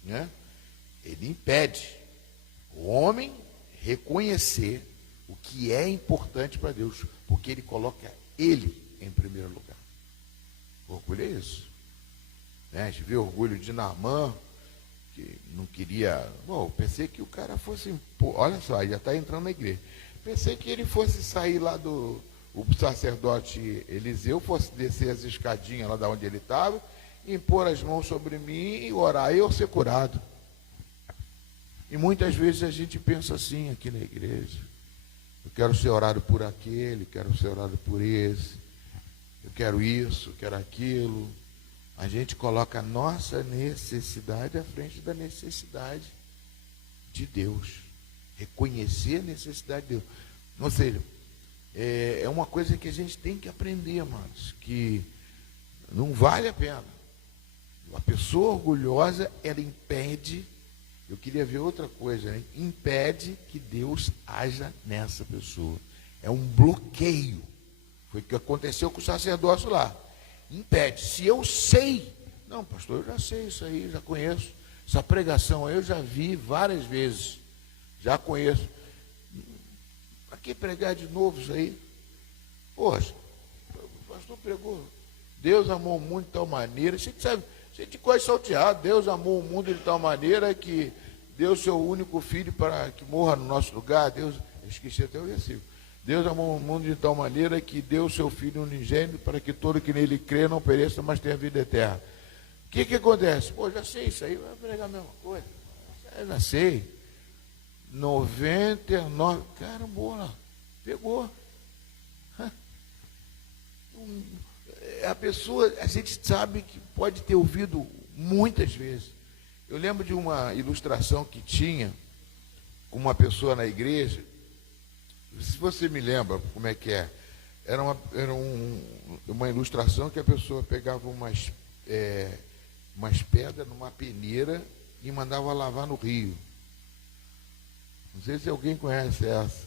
né? Ele impede o homem reconhecer o que é importante para Deus, porque ele coloca ele em primeiro lugar. O orgulho é isso, né? A gente vê o orgulho de Naamã, que não queria. Bom, pensei que o cara fosse. Olha só, já está entrando na igreja. Pensei que ele fosse sair lá o sacerdote Eliseu fosse descer as escadinhas lá de onde ele estava, impor as mãos sobre mim e orar e eu ser curado. E muitas vezes a gente pensa assim aqui na igreja. Eu quero ser orado por aquele, quero ser orado por esse, eu quero isso, eu quero aquilo. A gente coloca a nossa necessidade à frente da necessidade de Deus. Reconhecer a necessidade de Deus. Ou seja, é uma coisa que a gente tem que aprender, amados, que não vale a pena. A pessoa orgulhosa, ela impede, eu queria ver outra coisa, né? Impede que Deus haja nessa pessoa. É um bloqueio. Foi o que aconteceu com o sacerdócio lá. Impede. Se eu sei, não, pastor, eu já sei isso aí, já conheço. Essa pregação aí eu já vi várias vezes. Já conheço. Para que pregar de novo isso aí? Poxa, o pastor pregou. Deus amou o mundo de tal maneira. Você sabe, você te quase salteado. Deus amou o mundo de tal maneira que deu seu único filho para que morra no nosso lugar. Deus, eu esqueci até o versículo. Deus amou o mundo de tal maneira que deu seu filho unigênito para que todo que nele crê não pereça, mas tenha vida eterna. O que acontece? Pô, já sei isso aí, vai pregar a mesma coisa. Eu já sei. 99, caramba, pegou. A pessoa, a gente sabe que pode ter ouvido muitas vezes. Eu lembro de uma ilustração que tinha com uma pessoa na igreja. Se você me lembra como é que é, era uma ilustração que a pessoa pegava umas pedras numa peneira e mandava lavar no rio. Não sei se alguém conhece essa.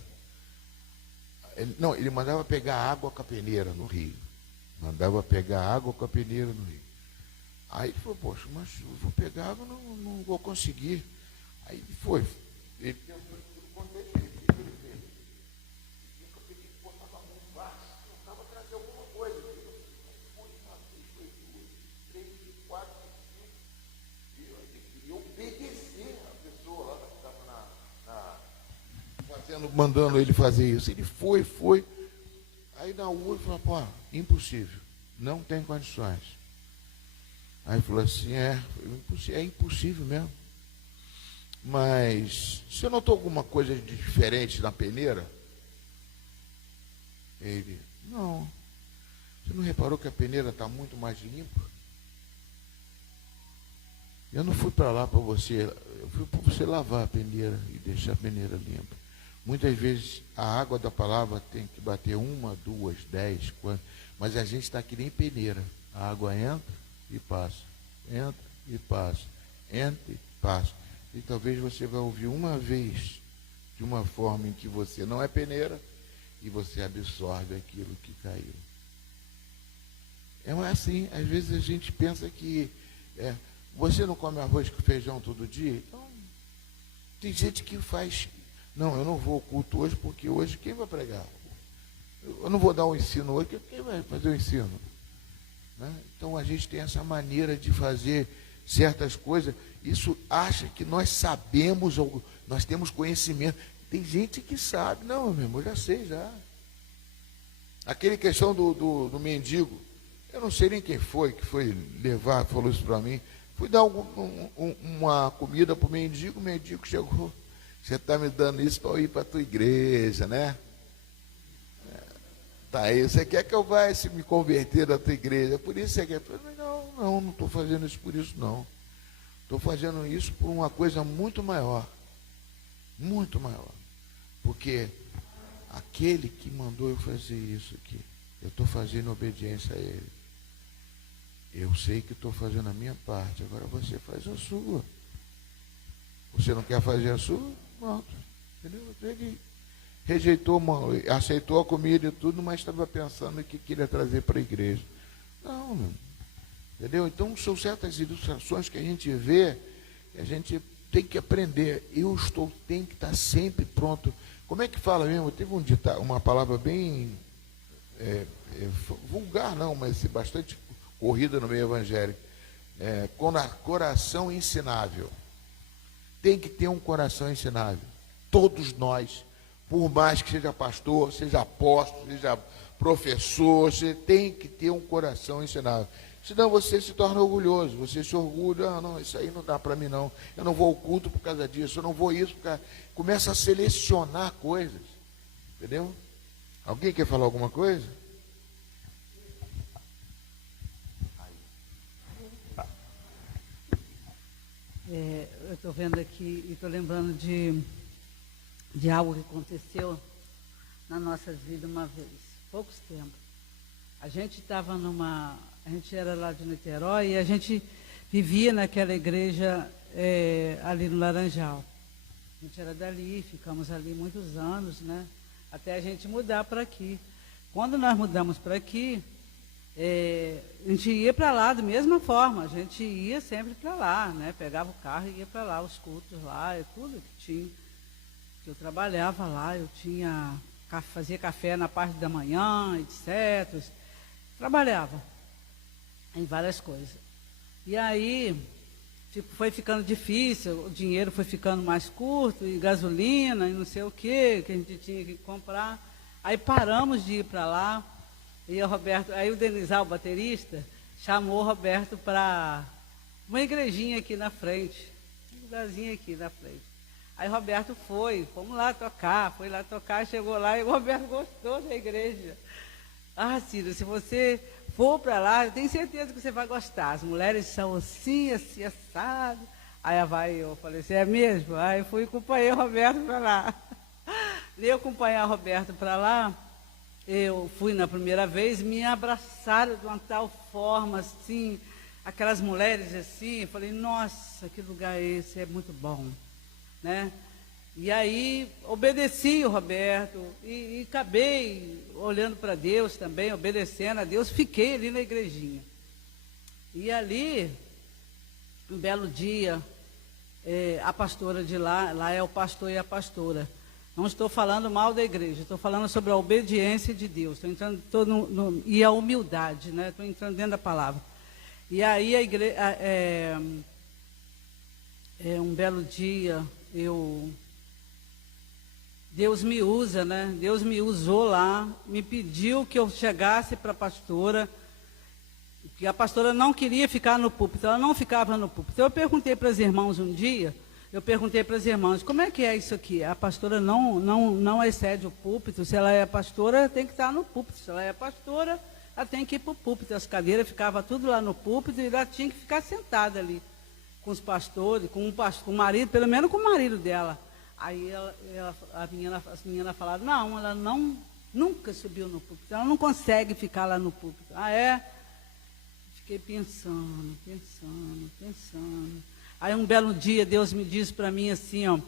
Ele mandava pegar água com a peneira no rio. Mandava pegar água com a peneira no rio. Aí ele falou, poxa, mas eu vou pegar água, não vou conseguir. Aí ele foi. Ele tentou tudo quanto ele fez. Mandando ele fazer isso. Ele foi. Aí na URA ele falou, pô, impossível, não tem condições. Aí falou assim, é impossível mesmo. Mas você notou alguma coisa de diferente na peneira? Ele, não. Você não reparou que a peneira está muito mais limpa? Eu não fui para lá para você, eu fui para você lavar a peneira e deixar a peneira limpa. Muitas vezes a água da palavra tem que bater 1, 2, 10, mas a gente está que nem peneira. A água entra e passa, entra e passa, entra e passa. E talvez você vai ouvir uma vez de uma forma em que você não é peneira e você absorve aquilo que caiu. É assim, às vezes a gente pensa que você não come arroz com feijão todo dia? Então, tem gente que faz... Não, eu não vou ao culto hoje, porque hoje quem vai pregar? Eu não vou dar um ensino hoje, quem vai fazer o ensino? Né? Então a gente tem essa maneira de fazer certas coisas. Isso acha que nós sabemos, nós temos conhecimento. Tem gente que sabe. Não, meu irmão, eu já sei já. Aquele questão do mendigo, eu não sei nem quem foi que foi levar, falou isso para mim. Fui dar uma comida para o mendigo chegou. Você está me dando isso para eu ir para a tua igreja, né? Tá aí, você quer que eu vá me converter da tua igreja? Por isso você quer? Não estou fazendo isso por isso, não. Estou fazendo isso por uma coisa muito maior. Muito maior. Porque aquele que mandou eu fazer isso aqui, eu estou fazendo obediência a ele. Eu sei que estou fazendo a minha parte, agora você faz a sua. Você não quer fazer a sua? Pronto. Entendeu? Ele rejeitou, aceitou a comida e tudo, mas estava pensando que queria trazer para a igreja. Não, entendeu? Então são certas ilustrações que a gente vê, que a gente tem que aprender. Tenho que estar sempre pronto. Como é que fala mesmo? Teve uma palavra bem vulgar, não, mas bastante corrida no meio evangélico. Coração ensinável. Tem que ter um coração ensinável. Todos nós, por mais que seja pastor, seja apóstolo, seja professor, você tem que ter um coração ensinável. Senão você se torna orgulhoso, você se orgulha, não, isso aí não dá para mim não. Eu não vou ao culto por causa disso, eu não vou isso, começa a selecionar coisas. Entendeu? Alguém quer falar alguma coisa? Eu estou vendo aqui e estou lembrando de algo que aconteceu nas nossas vidas uma vez, poucos tempos. A gente era lá de Niterói e a gente vivia naquela igreja ali no Laranjal. A gente era dali, ficamos ali muitos anos, né? Até a gente mudar para aqui. Quando nós mudamos para aqui, a gente ia para lá da mesma forma, a gente ia sempre para lá, né? Pegava o carro e ia para lá, os cultos lá, tudo que tinha. Eu trabalhava lá, fazia café na parte da manhã, etc. Trabalhava em várias coisas. E aí foi ficando difícil, o dinheiro foi ficando mais curto, e gasolina, e não sei o que a gente tinha que comprar. Aí paramos de ir para lá, e aí o Denizal, o baterista, chamou o Roberto para uma igrejinha aqui na frente, um lugarzinho aqui na frente. Aí o Roberto fomos lá tocar, chegou lá e o Roberto gostou da igreja. Ah, Cida, se você for para lá, eu tenho certeza que você vai gostar. As mulheres são assim, assim, assado. Aí eu falei assim, é mesmo? Aí fui e acompanhei o Roberto para lá. E eu acompanhar o Roberto para lá, eu fui na primeira vez, me abraçaram de uma tal forma, assim, aquelas mulheres assim, eu falei, nossa, que lugar é esse, é muito bom, né? E aí, obedeci o Roberto e acabei olhando para Deus também, obedecendo a Deus, fiquei ali na igrejinha. E ali, um belo dia, a pastora de lá é o pastor e a pastora. Não estou falando mal da igreja, estou falando sobre a obediência de Deus, e a humildade, né? Estou entrando dentro da palavra. E aí a igreja, um belo dia, Deus me usa, né? Deus me usou lá, me pediu que eu chegasse para a pastora, que a pastora não queria ficar no púlpito, ela não ficava no púlpito. Eu perguntei para os irmãos um dia, como é que é isso aqui? A pastora não excede o púlpito, se ela é pastora, tem que estar no púlpito, se ela é pastora, ela tem que ir para o púlpito. As cadeiras ficavam tudo lá no púlpito e ela tinha que ficar sentada ali, com os pastores, com o marido, pelo menos com o marido dela. Aí as meninas falaram, não, ela nunca subiu no púlpito, ela não consegue ficar lá no púlpito. Ah, é? Fiquei pensando. Aí um belo dia Deus me disse para mim assim, ó,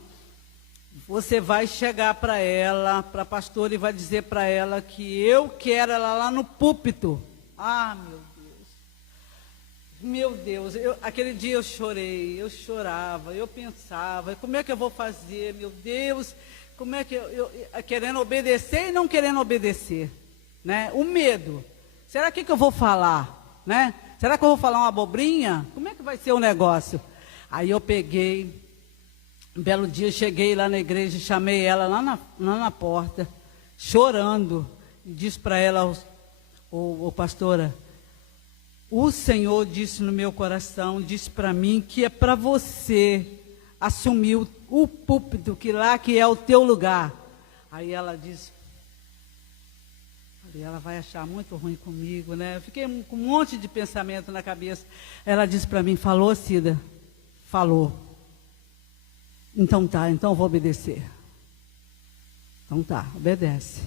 você vai chegar para ela, para a pastora, e vai dizer para ela que eu quero ela lá no púlpito. Ah, meu Deus, aquele dia eu chorei, eu chorava, eu pensava, como é que eu vou fazer, meu Deus, como é que eu querendo obedecer e não querendo obedecer, né? O medo, será que eu vou falar, né? Será que eu vou falar uma abobrinha? Como é que vai ser o negócio? Aí eu peguei, um belo dia cheguei lá na igreja, chamei ela lá na porta, chorando, e disse para ela, pastora, o Senhor disse no meu coração, disse para mim que é para você assumir o púlpito, que é o teu lugar. Aí ela disse, ela vai achar muito ruim comigo, né? Eu fiquei com um monte de pensamento na cabeça. Ela disse para mim, falou, Cida? Falou. Então tá, então eu vou obedecer. Então tá, obedece.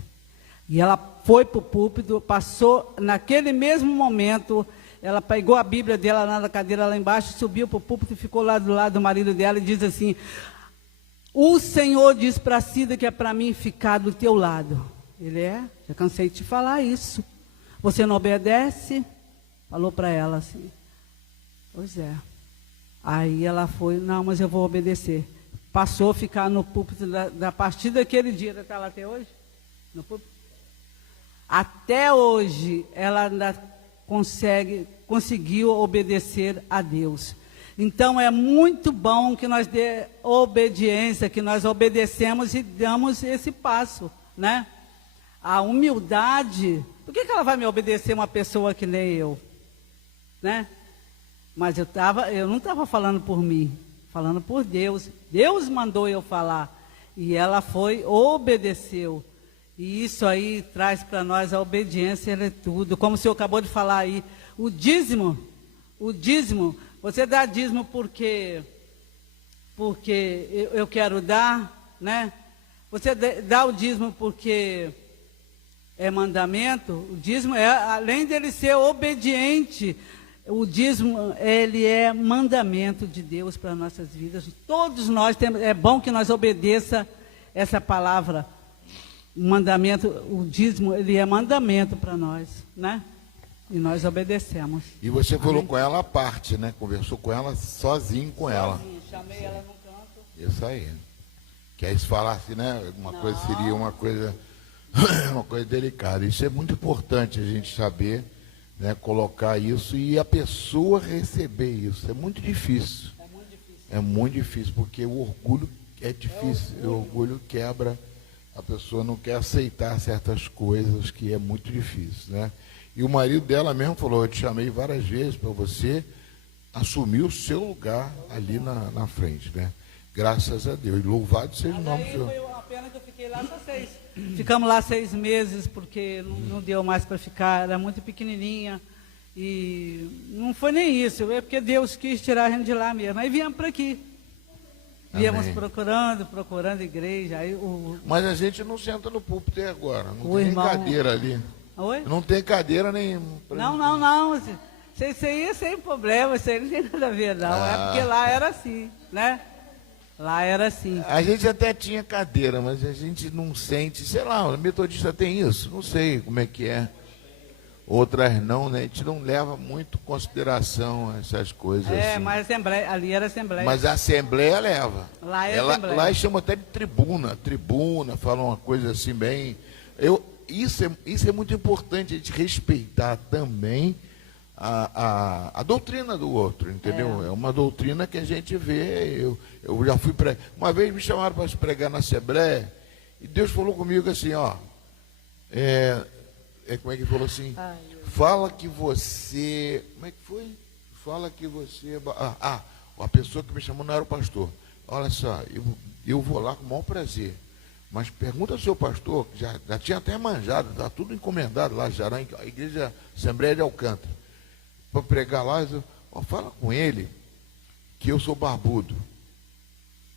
E ela foi para o púlpito, passou, naquele mesmo momento, ela pegou a Bíblia dela lá na cadeira lá embaixo, subiu para o púlpito e ficou lá do lado do marido dela e diz assim, o Senhor diz para a Cida que é para mim ficar do teu lado. Já cansei de te falar isso. Você não obedece? Falou para ela assim. Pois é. Aí ela foi, não, mas eu vou obedecer. Passou a ficar no púlpito da partir daquele dia, está lá até hoje? No púlpito? Até hoje, ela ainda conseguiu obedecer a Deus. Então, é muito bom que nós dê obediência, que nós obedecemos e damos esse passo, né? A humildade, por que ela vai me obedecer uma pessoa que nem eu? Né? Mas eu não estava falando por mim, falando por Deus. Deus mandou eu falar. E ela foi, obedeceu. E isso aí traz para nós a obediência, ele é tudo. Como o senhor acabou de falar aí, o dízimo, você dá dízimo porque eu quero dar, né? Você dá o dízimo porque é mandamento. O dízimo é, além dele ser obediente, o dízimo, ele é mandamento de Deus para nossas vidas. Todos nós temos, é bom que nós obedeça essa palavra, mandamento. O dízimo, ele é mandamento para nós, né? E nós obedecemos. E você falou com ela à parte, né? Conversou com ela sozinho com ela. Chamei ela no canto. Isso aí. Que aí se falasse, né? Uma coisa seria uma coisa delicada. Isso é muito importante a gente saber, né? Colocar isso e a pessoa receber isso. É muito difícil. É muito difícil, porque o orgulho é difícil. O orgulho quebra. A pessoa não quer aceitar certas coisas, que é muito difícil, né? E o marido dela mesmo falou: eu te chamei várias vezes para você assumir o seu lugar ali na frente, né? Graças a Deus. Louvado seja o nome do Senhor. Foi uma pena que eu fiquei lá só 6. Ficamos lá 6 meses, porque não deu mais para ficar, era muito pequenininha. E não foi nem isso, é porque Deus quis tirar a gente de lá mesmo. Aí viemos para aqui. Viemos procurando igreja. Aí Mas a gente não senta no púlpito até agora. Não o tem irmão... nem cadeira ali. Oi? Não tem cadeira nem... Não. Isso aí é sem problema, isso aí não tem nada a ver, não. É porque lá era assim, né? Lá era assim. A gente até tinha cadeira, mas a gente não sente... Sei lá, o metodista tem isso? Não sei como é que é. Outras não, né? A gente não leva muito em consideração essas coisas. É, assim. mas ali era assembleia. Mas a assembleia leva. Lá é assembleia. Lá chama até de tribuna, fala uma coisa assim bem... Isso é muito importante, a gente respeitar também a doutrina do outro, entendeu? É uma doutrina que a gente vê. Eu já fui pregar. Uma vez me chamaram para pregar na Assembleia, e Deus falou comigo assim, ó. Como é que ele falou assim? Fala que você... Como é que foi? Fala que você... A pessoa que me chamou não era o pastor. Olha só, eu vou lá com o maior prazer. Mas pergunta ao seu pastor, que já tinha até manjado, está tudo encomendado lá, a igreja Assembleia de Alcântara, para pregar lá, fala com ele que eu sou barbudo.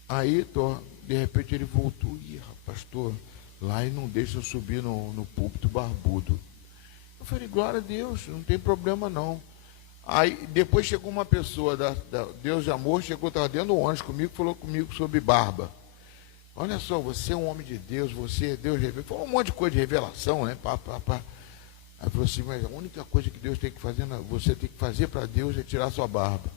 Aí, de repente, ele voltou, pastor, lá e não deixa eu subir no púlpito barbudo. Eu falei, glória a Deus, não tem problema não. Aí, depois chegou uma pessoa da Deus de Amor, estava dentro do ônibus comigo, falou comigo sobre barba. Olha só, você é um homem de Deus, Deus revelou. Falou um monte de coisa de revelação, né? Aí falou assim, mas a única coisa que Deus tem que fazer, você tem que fazer para Deus é tirar sua barba.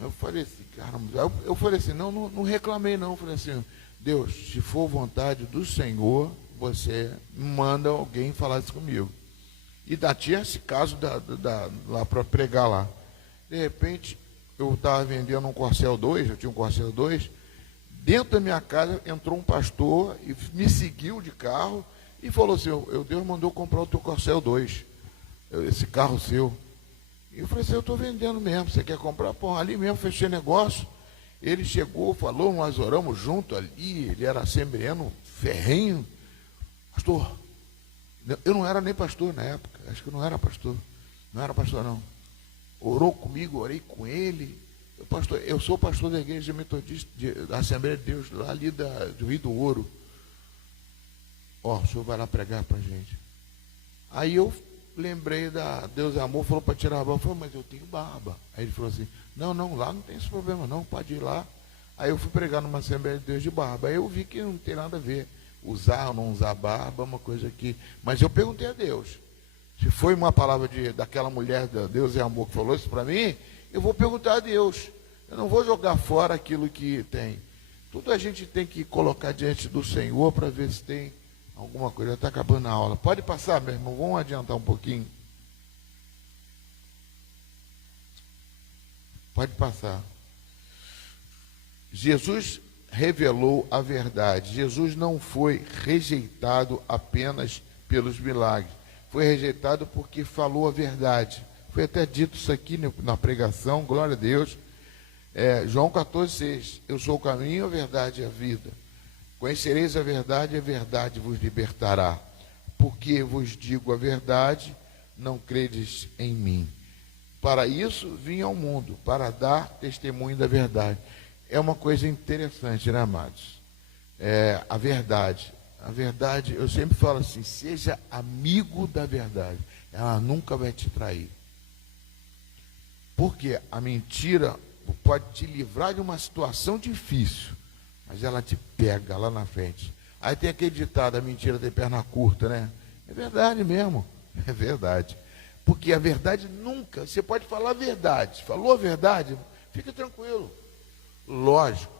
Eu falei assim, caramba, eu falei assim, não reclamei não. Eu falei assim, Deus, se for vontade do Senhor, você manda alguém falar isso comigo. E tinha esse caso lá para pregar lá. De repente, eu estava vendendo um Corcel 2, eu tinha um Corcel 2. Dentro da minha casa entrou um pastor e me seguiu de carro e falou assim, Deus mandou comprar o teu Corcel 2, esse carro seu. E eu falei assim, eu estou vendendo mesmo, você quer comprar? Pô, ali mesmo fechei negócio. Ele chegou, falou, nós oramos junto ali, ele era assembleano ferrenho. Pastor, eu não era nem pastor na época, acho que eu não era pastor não. Orou comigo, orei com ele. Pastor, eu sou pastor da igreja metodista, da Assembleia de Deus, lá ali do Rio do Ouro. O senhor vai lá pregar para a gente. Aí eu lembrei Deus é Amor, falou para tirar a barba. Eu falei, mas eu tenho barba. Aí ele falou assim, não, lá não tem esse problema não, pode ir lá. Aí eu fui pregar numa Assembleia de Deus de barba. Aí eu vi que não tem nada a ver, usar ou não usar barba, uma coisa que... Mas eu perguntei a Deus, se foi uma palavra daquela mulher, Deus é Amor, que falou isso para mim, eu vou perguntar a Deus. Eu não vou jogar fora aquilo que tem. Tudo a gente tem que colocar diante do Senhor para ver se tem alguma coisa. Já está acabando a aula. Pode passar, meu irmão. Vamos adiantar um pouquinho. Pode passar. Jesus revelou a verdade. Jesus não foi rejeitado apenas pelos milagres. Foi rejeitado porque falou a verdade. Foi até dito isso aqui na pregação, glória a Deus. João 14,6. Eu sou o caminho, a verdade e a vida. Conhecereis a verdade vos libertará. Porque vos digo a verdade, não credes em mim. Para isso vim ao mundo, para dar testemunho da verdade. É uma coisa interessante, né, amados? A verdade, eu sempre falo assim, seja amigo da verdade. Ela nunca vai te trair. Porque a mentira pode te livrar de uma situação difícil, mas ela te pega lá na frente. Aí tem aquele ditado, a mentira tem perna curta, né? É verdade mesmo, é verdade. Porque a verdade nunca, você pode falar a verdade, falou a verdade, fica tranquilo. Lógico,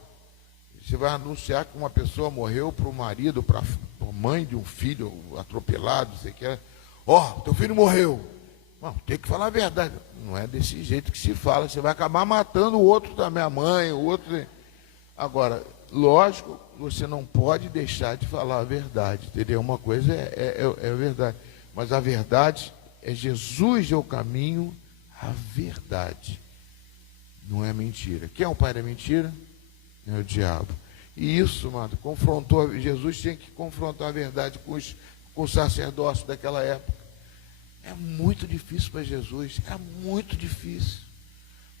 você vai anunciar que uma pessoa morreu para o marido, para a mãe de um filho atropelado, você quer, teu filho morreu. Não, tem que falar a verdade. Não é desse jeito que se fala, você vai acabar matando o outro também, a mãe, o outro. Agora, lógico, você não pode deixar de falar a verdade, entendeu? Uma coisa é verdade, mas a verdade é Jesus é o caminho, a verdade, não é mentira. Quem é o pai da mentira? É o diabo. E isso, mano, Jesus tinha que confrontar a verdade com o sacerdócio daquela época. É muito difícil para Jesus, era muito difícil,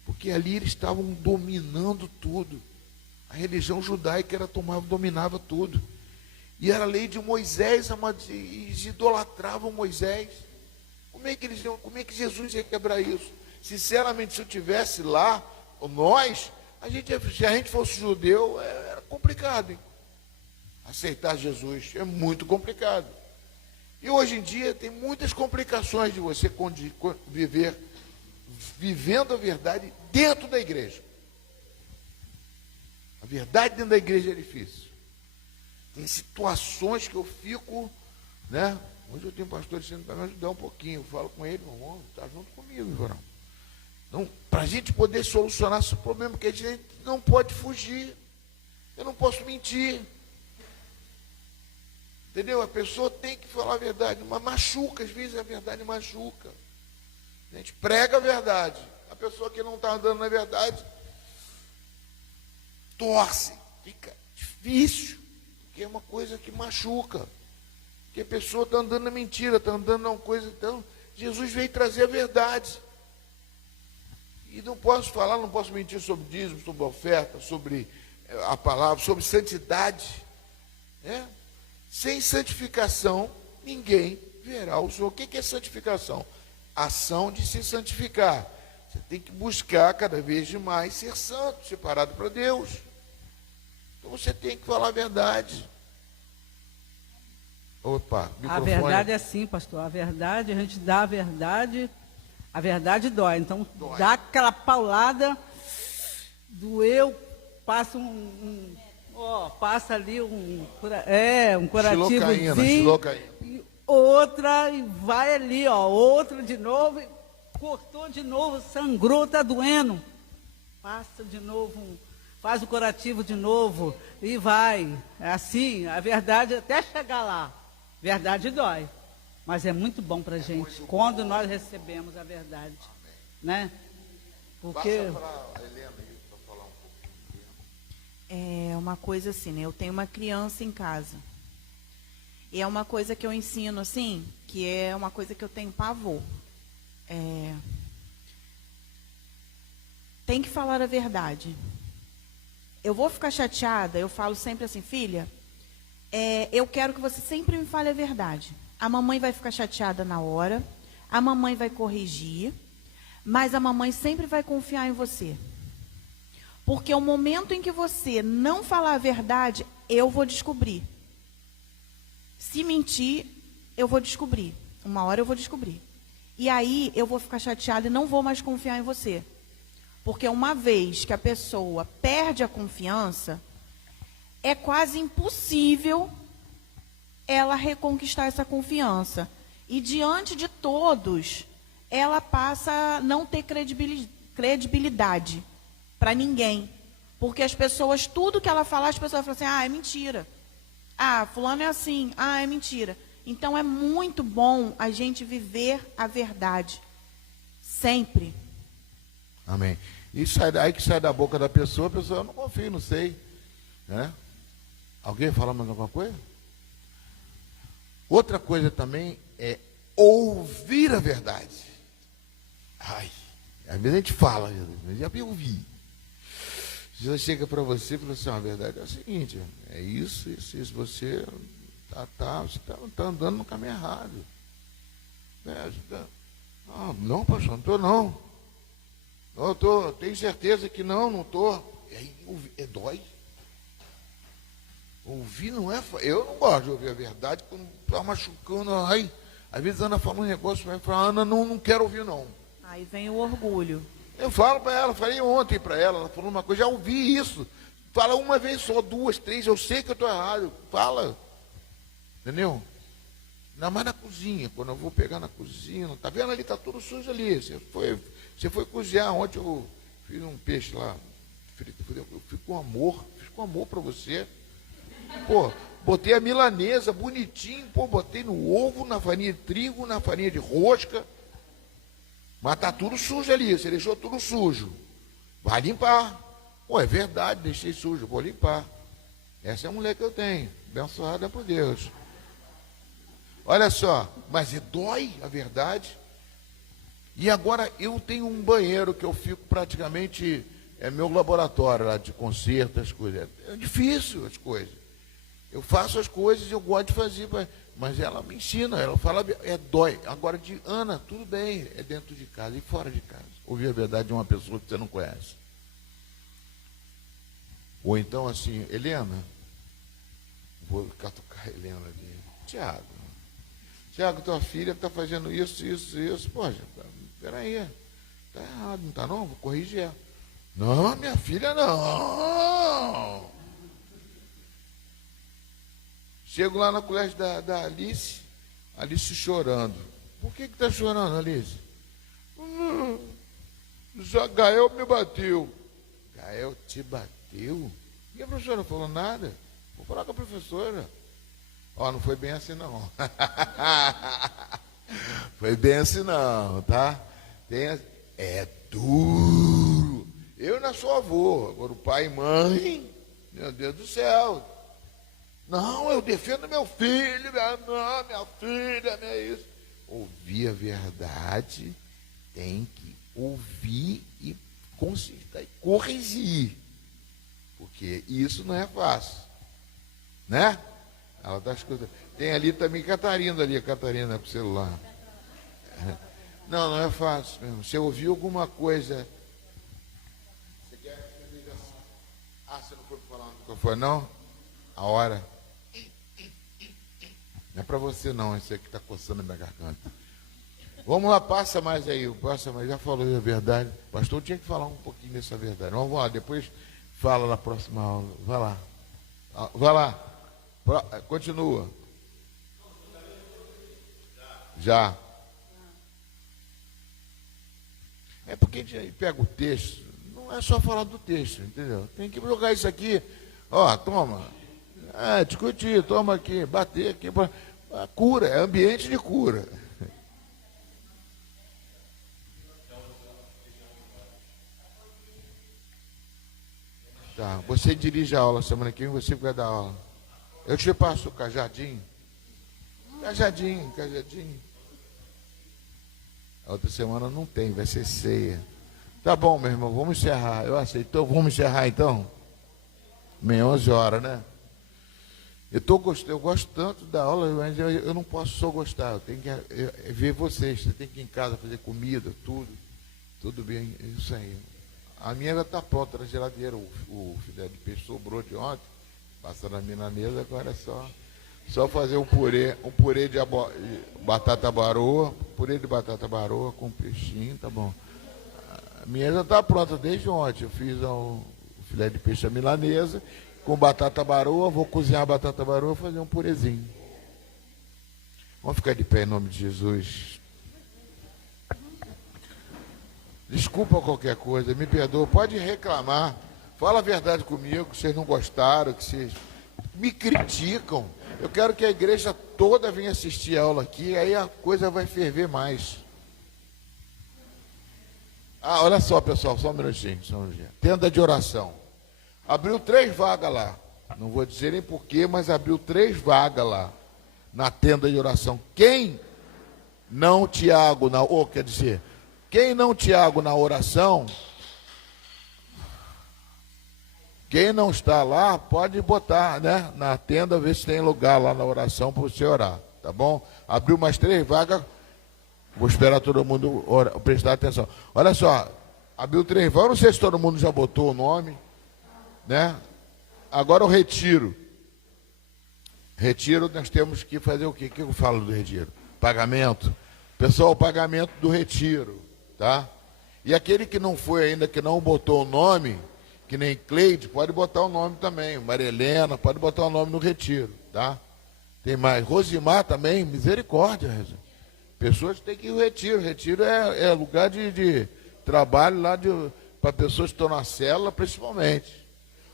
porque ali eles estavam dominando tudo. A religião judaica dominava tudo. E era a lei de Moisés, eles idolatravam Moisés. Como é que Jesus ia quebrar isso? Sinceramente, se eu estivesse lá, se a gente fosse judeu, era complicado, hein? Aceitar Jesus é muito complicado. E hoje em dia tem muitas complicações de você viver vivendo a verdade dentro da igreja. A verdade dentro da igreja é difícil. Tem situações que eu fico, né? Hoje eu tenho um pastor dizendo para me ajudar um pouquinho. Eu falo com ele, meu irmão, está junto comigo, irmão. Então, para a gente poder solucionar esse problema, porque a gente não pode fugir. Eu não posso mentir. Entendeu? A pessoa tem que falar a verdade, mas machuca, às vezes a verdade machuca. A gente prega a verdade. A pessoa que não está andando na verdade torce, fica difícil, porque é uma coisa que machuca. Porque a pessoa está andando na mentira, está andando na coisa. Então, Jesus veio trazer a verdade. E não posso mentir sobre dízimo, sobre oferta, sobre a palavra, sobre santidade. Né? Sem santificação, ninguém verá o Senhor. O que é santificação? Ação de se santificar. Você tem que buscar cada vez mais ser santo, separado para Deus. Então você tem que falar a verdade. Opa, microfone. A verdade é assim, pastor. A verdade, a gente dá a verdade dói. Então, dá aquela paulada, doeu, passa passa ali um curativozinho, xilocaína. E outra, e vai ali, outra de novo, e cortou de novo, sangrou, está doendo. Passa de novo, faz o curativo de novo, e vai. É assim, a verdade, até chegar lá, verdade dói. Mas é muito bom para a gente, quando nós recebemos a verdade. Né? Porque... Passa para a Helena aí, para falar um pouquinho. É uma coisa assim, né? Eu tenho uma criança em casa. E é uma coisa que eu ensino, assim, que é uma coisa que eu tenho pavor. Tem que falar a verdade. Eu vou ficar chateada, eu falo sempre assim, filha, eu quero que você sempre me fale a verdade. A mamãe vai ficar chateada na hora, a mamãe vai corrigir, mas a mamãe sempre vai confiar em você. Porque o momento em que você não falar a verdade, eu vou descobrir. Se mentir, eu vou descobrir. Uma hora eu vou descobrir. E aí eu vou ficar chateada e não vou mais confiar em você. Porque uma vez que a pessoa perde a confiança, é quase impossível ela reconquistar essa confiança. E diante de todos, ela passa a não ter credibilidade para ninguém. Porque as pessoas, tudo que ela falar, as pessoas falam assim, é mentira. Fulano é assim, é mentira. Então é muito bom a gente viver a verdade. Sempre. Amém. E aí que sai da boca da pessoa, a pessoa não confia, não sei. Né? Alguém fala mais alguma coisa? Outra coisa também é ouvir a verdade. Ai, às vezes a gente fala, mas já ouvi. Jesus chega para você e fala assim, a verdade é o seguinte, é isso, você está andando no caminho errado. Não, pastor, não estou não. Não, tenho certeza que não estou. E aí, dói. Ouvir não é. Eu não gosto de ouvir a verdade quando está machucando. Ai, às vezes a Ana fala um negócio para mim e fala, Ana, não quero ouvir não. Aí vem o orgulho. Eu falo para ela, falei ontem para ela falou uma coisa, já ouvi isso. Fala uma vez só, 2, 3, eu sei que eu estou errado. Fala. Entendeu? Ainda mais na cozinha, quando eu vou pegar na cozinha, tá vendo ali, tá tudo sujo ali. Você foi cozinhar, ontem eu fiz um peixe lá, frito, eu fiz com amor para você. Pô, botei a milanesa bonitinho, botei no ovo, na farinha de trigo, na farinha de rosca. Mas tá tudo sujo ali, você deixou tudo sujo. Vai limpar. Pô, é verdade, deixei sujo, vou limpar. Essa é a mulher que eu tenho, abençoada por Deus. Olha só, mas dói a verdade. E agora eu tenho um banheiro que eu fico praticamente, é meu laboratório lá de conserto, as coisas. É difícil as coisas. Eu faço as coisas e eu gosto de fazer, mas ela me ensina, ela fala, dói. Agora de Ana, tudo bem, é dentro de casa e fora de casa. Ouvir a verdade de uma pessoa que você não conhece. Ou então assim, Helena, vou catucar a Helena ali. Tiago, tua filha está fazendo isso. Poxa, peraí, está errado, não está não? Vou corrigir ela. Não, minha filha não. Chego lá no colégio da Alice chorando. Por que está chorando, Alice? Gael me bateu. Gael te bateu? E a professora não falou nada? Vou falar com a professora. Não foi bem assim não. Foi bem assim não, tá? É duro. Eu não sou avô, agora o pai e mãe, meu Deus do céu. Não, eu defendo meu filho, minha filha, minha isso. Ouvir a verdade, tem que ouvir e consertar e corrigir. Porque isso não é fácil. Né? Ela está escutando. Tem ali também Catarina ali, a Catarina com o celular. Não é fácil mesmo. Você ouviu alguma coisa. Você quer que eu diga assim? Você não foi falar nunca foi, não? A hora. Não é para você não, esse aqui está coçando a minha garganta. Vamos lá, passa mais aí, já falou a verdade. O pastor tinha que falar um pouquinho dessa verdade. Vamos lá, depois fala na próxima aula. Vai lá. Continua. Já. É porque a gente pega o texto, não é só falar do texto, entendeu? Tem que jogar isso aqui, toma. Discutir, toma aqui, bater aqui. Cura, é ambiente de cura. Tá, você dirige a aula semana que vem, você vai dar aula. Eu te passo o cajadinho. Cajadinho. A outra semana não tem, vai ser ceia. Tá bom, meu irmão, vamos encerrar. Eu aceito. Então, vamos encerrar então? Meia 11 horas, né? Eu gosto tanto da aula, mas eu não posso só gostar. Eu tenho que ver vocês. Você tem que ir em casa fazer comida, tudo bem, isso aí. A minha já está pronta na geladeira. O filé de peixe sobrou de ontem. Passando a milanesa, agora é só fazer um purê de batata baroa, com peixinho, tá bom. A minha já está pronta desde ontem. Eu fiz o filé de peixe à milanesa, com batata baroa, vou cozinhar a batata baroa e fazer um purezinho. Vamos ficar de pé em nome de Jesus. Desculpa qualquer coisa, me perdoa, pode reclamar. Fala a verdade comigo, que vocês não gostaram, que vocês me criticam. Eu quero que a igreja toda venha assistir a aula aqui, aí a coisa vai ferver mais. Olha só, pessoal, só um minutinho. Tenda de oração. Abriu 3 vagas lá. Não vou dizer nem porquê, mas abriu 3 vagas lá, na tenda de oração. Quem não, Tiago, quem não, Tiago, na oração, quem não está lá, pode botar, né, na tenda, ver se tem lugar lá na oração para você orar, tá bom? Abriu mais 3 vagas, vou esperar todo mundo prestar atenção. Olha só, abriu 3 vagas, não sei se todo mundo já botou o nome, né? Agora o retiro. Retiro, nós temos que fazer o quê? O que eu falo do retiro? Pagamento. Pessoal, o pagamento do retiro, tá? E aquele que não foi ainda, que não botou o nome, que nem Cleide, pode botar o nome também. Maria Helena, pode botar o nome no retiro, tá? Tem mais. Rosimar também, misericórdia. Pessoas têm que ir ao retiro. Retiro é lugar de trabalho lá para pessoas que estão na célula, principalmente.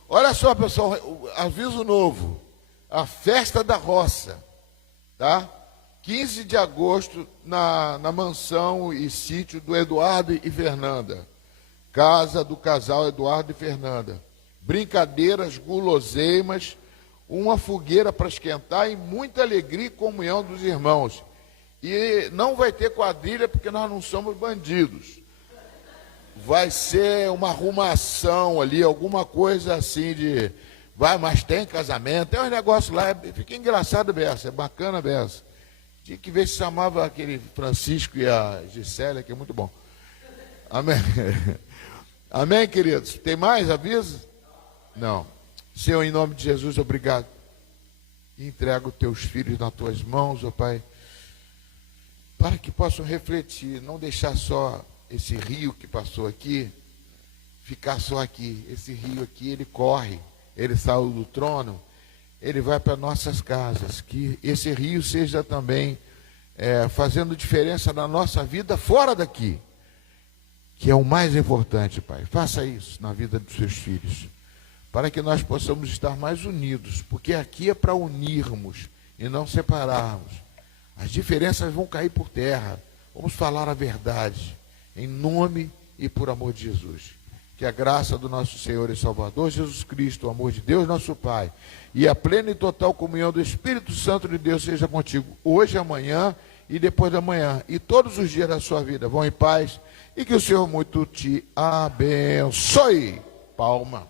Olha só, pessoal, aviso novo. A festa da roça, tá? 15 de agosto, na mansão e sítio do Eduardo e Fernanda. Casa do casal Eduardo e Fernanda. Brincadeiras, guloseimas, uma fogueira para esquentar e muita alegria e comunhão dos irmãos. E não vai ter quadrilha porque nós não somos bandidos. Vai ser uma arrumação ali, alguma coisa assim de... mas tem casamento, tem uns negócios lá, fica engraçado beça, é bacana beça. Tinha que ver se chamava aquele Francisco e a Gisélia, que é muito bom. Amém. Amém, queridos? Tem mais aviso? Não. Senhor, em nome de Jesus, obrigado. Entrego teus filhos nas tuas mãos, ó Pai, para que possam refletir, não deixar só esse rio que passou aqui, ficar só aqui. Esse rio aqui, ele corre, ele saiu do trono, ele vai para nossas casas. Que esse rio seja também fazendo diferença na nossa vida fora daqui, que é o mais importante, Pai. Faça isso na vida dos seus filhos, para que nós possamos estar mais unidos, porque aqui é para unirmos e não separarmos. As diferenças vão cair por terra. Vamos falar a verdade, em nome e por amor de Jesus. Que a graça do nosso Senhor e Salvador Jesus Cristo, o amor de Deus nosso Pai, e a plena e total comunhão do Espírito Santo de Deus seja contigo hoje, amanhã e depois da manhã, e todos os dias da sua vida. Vão em paz, e que o Senhor muito te abençoe. Palma.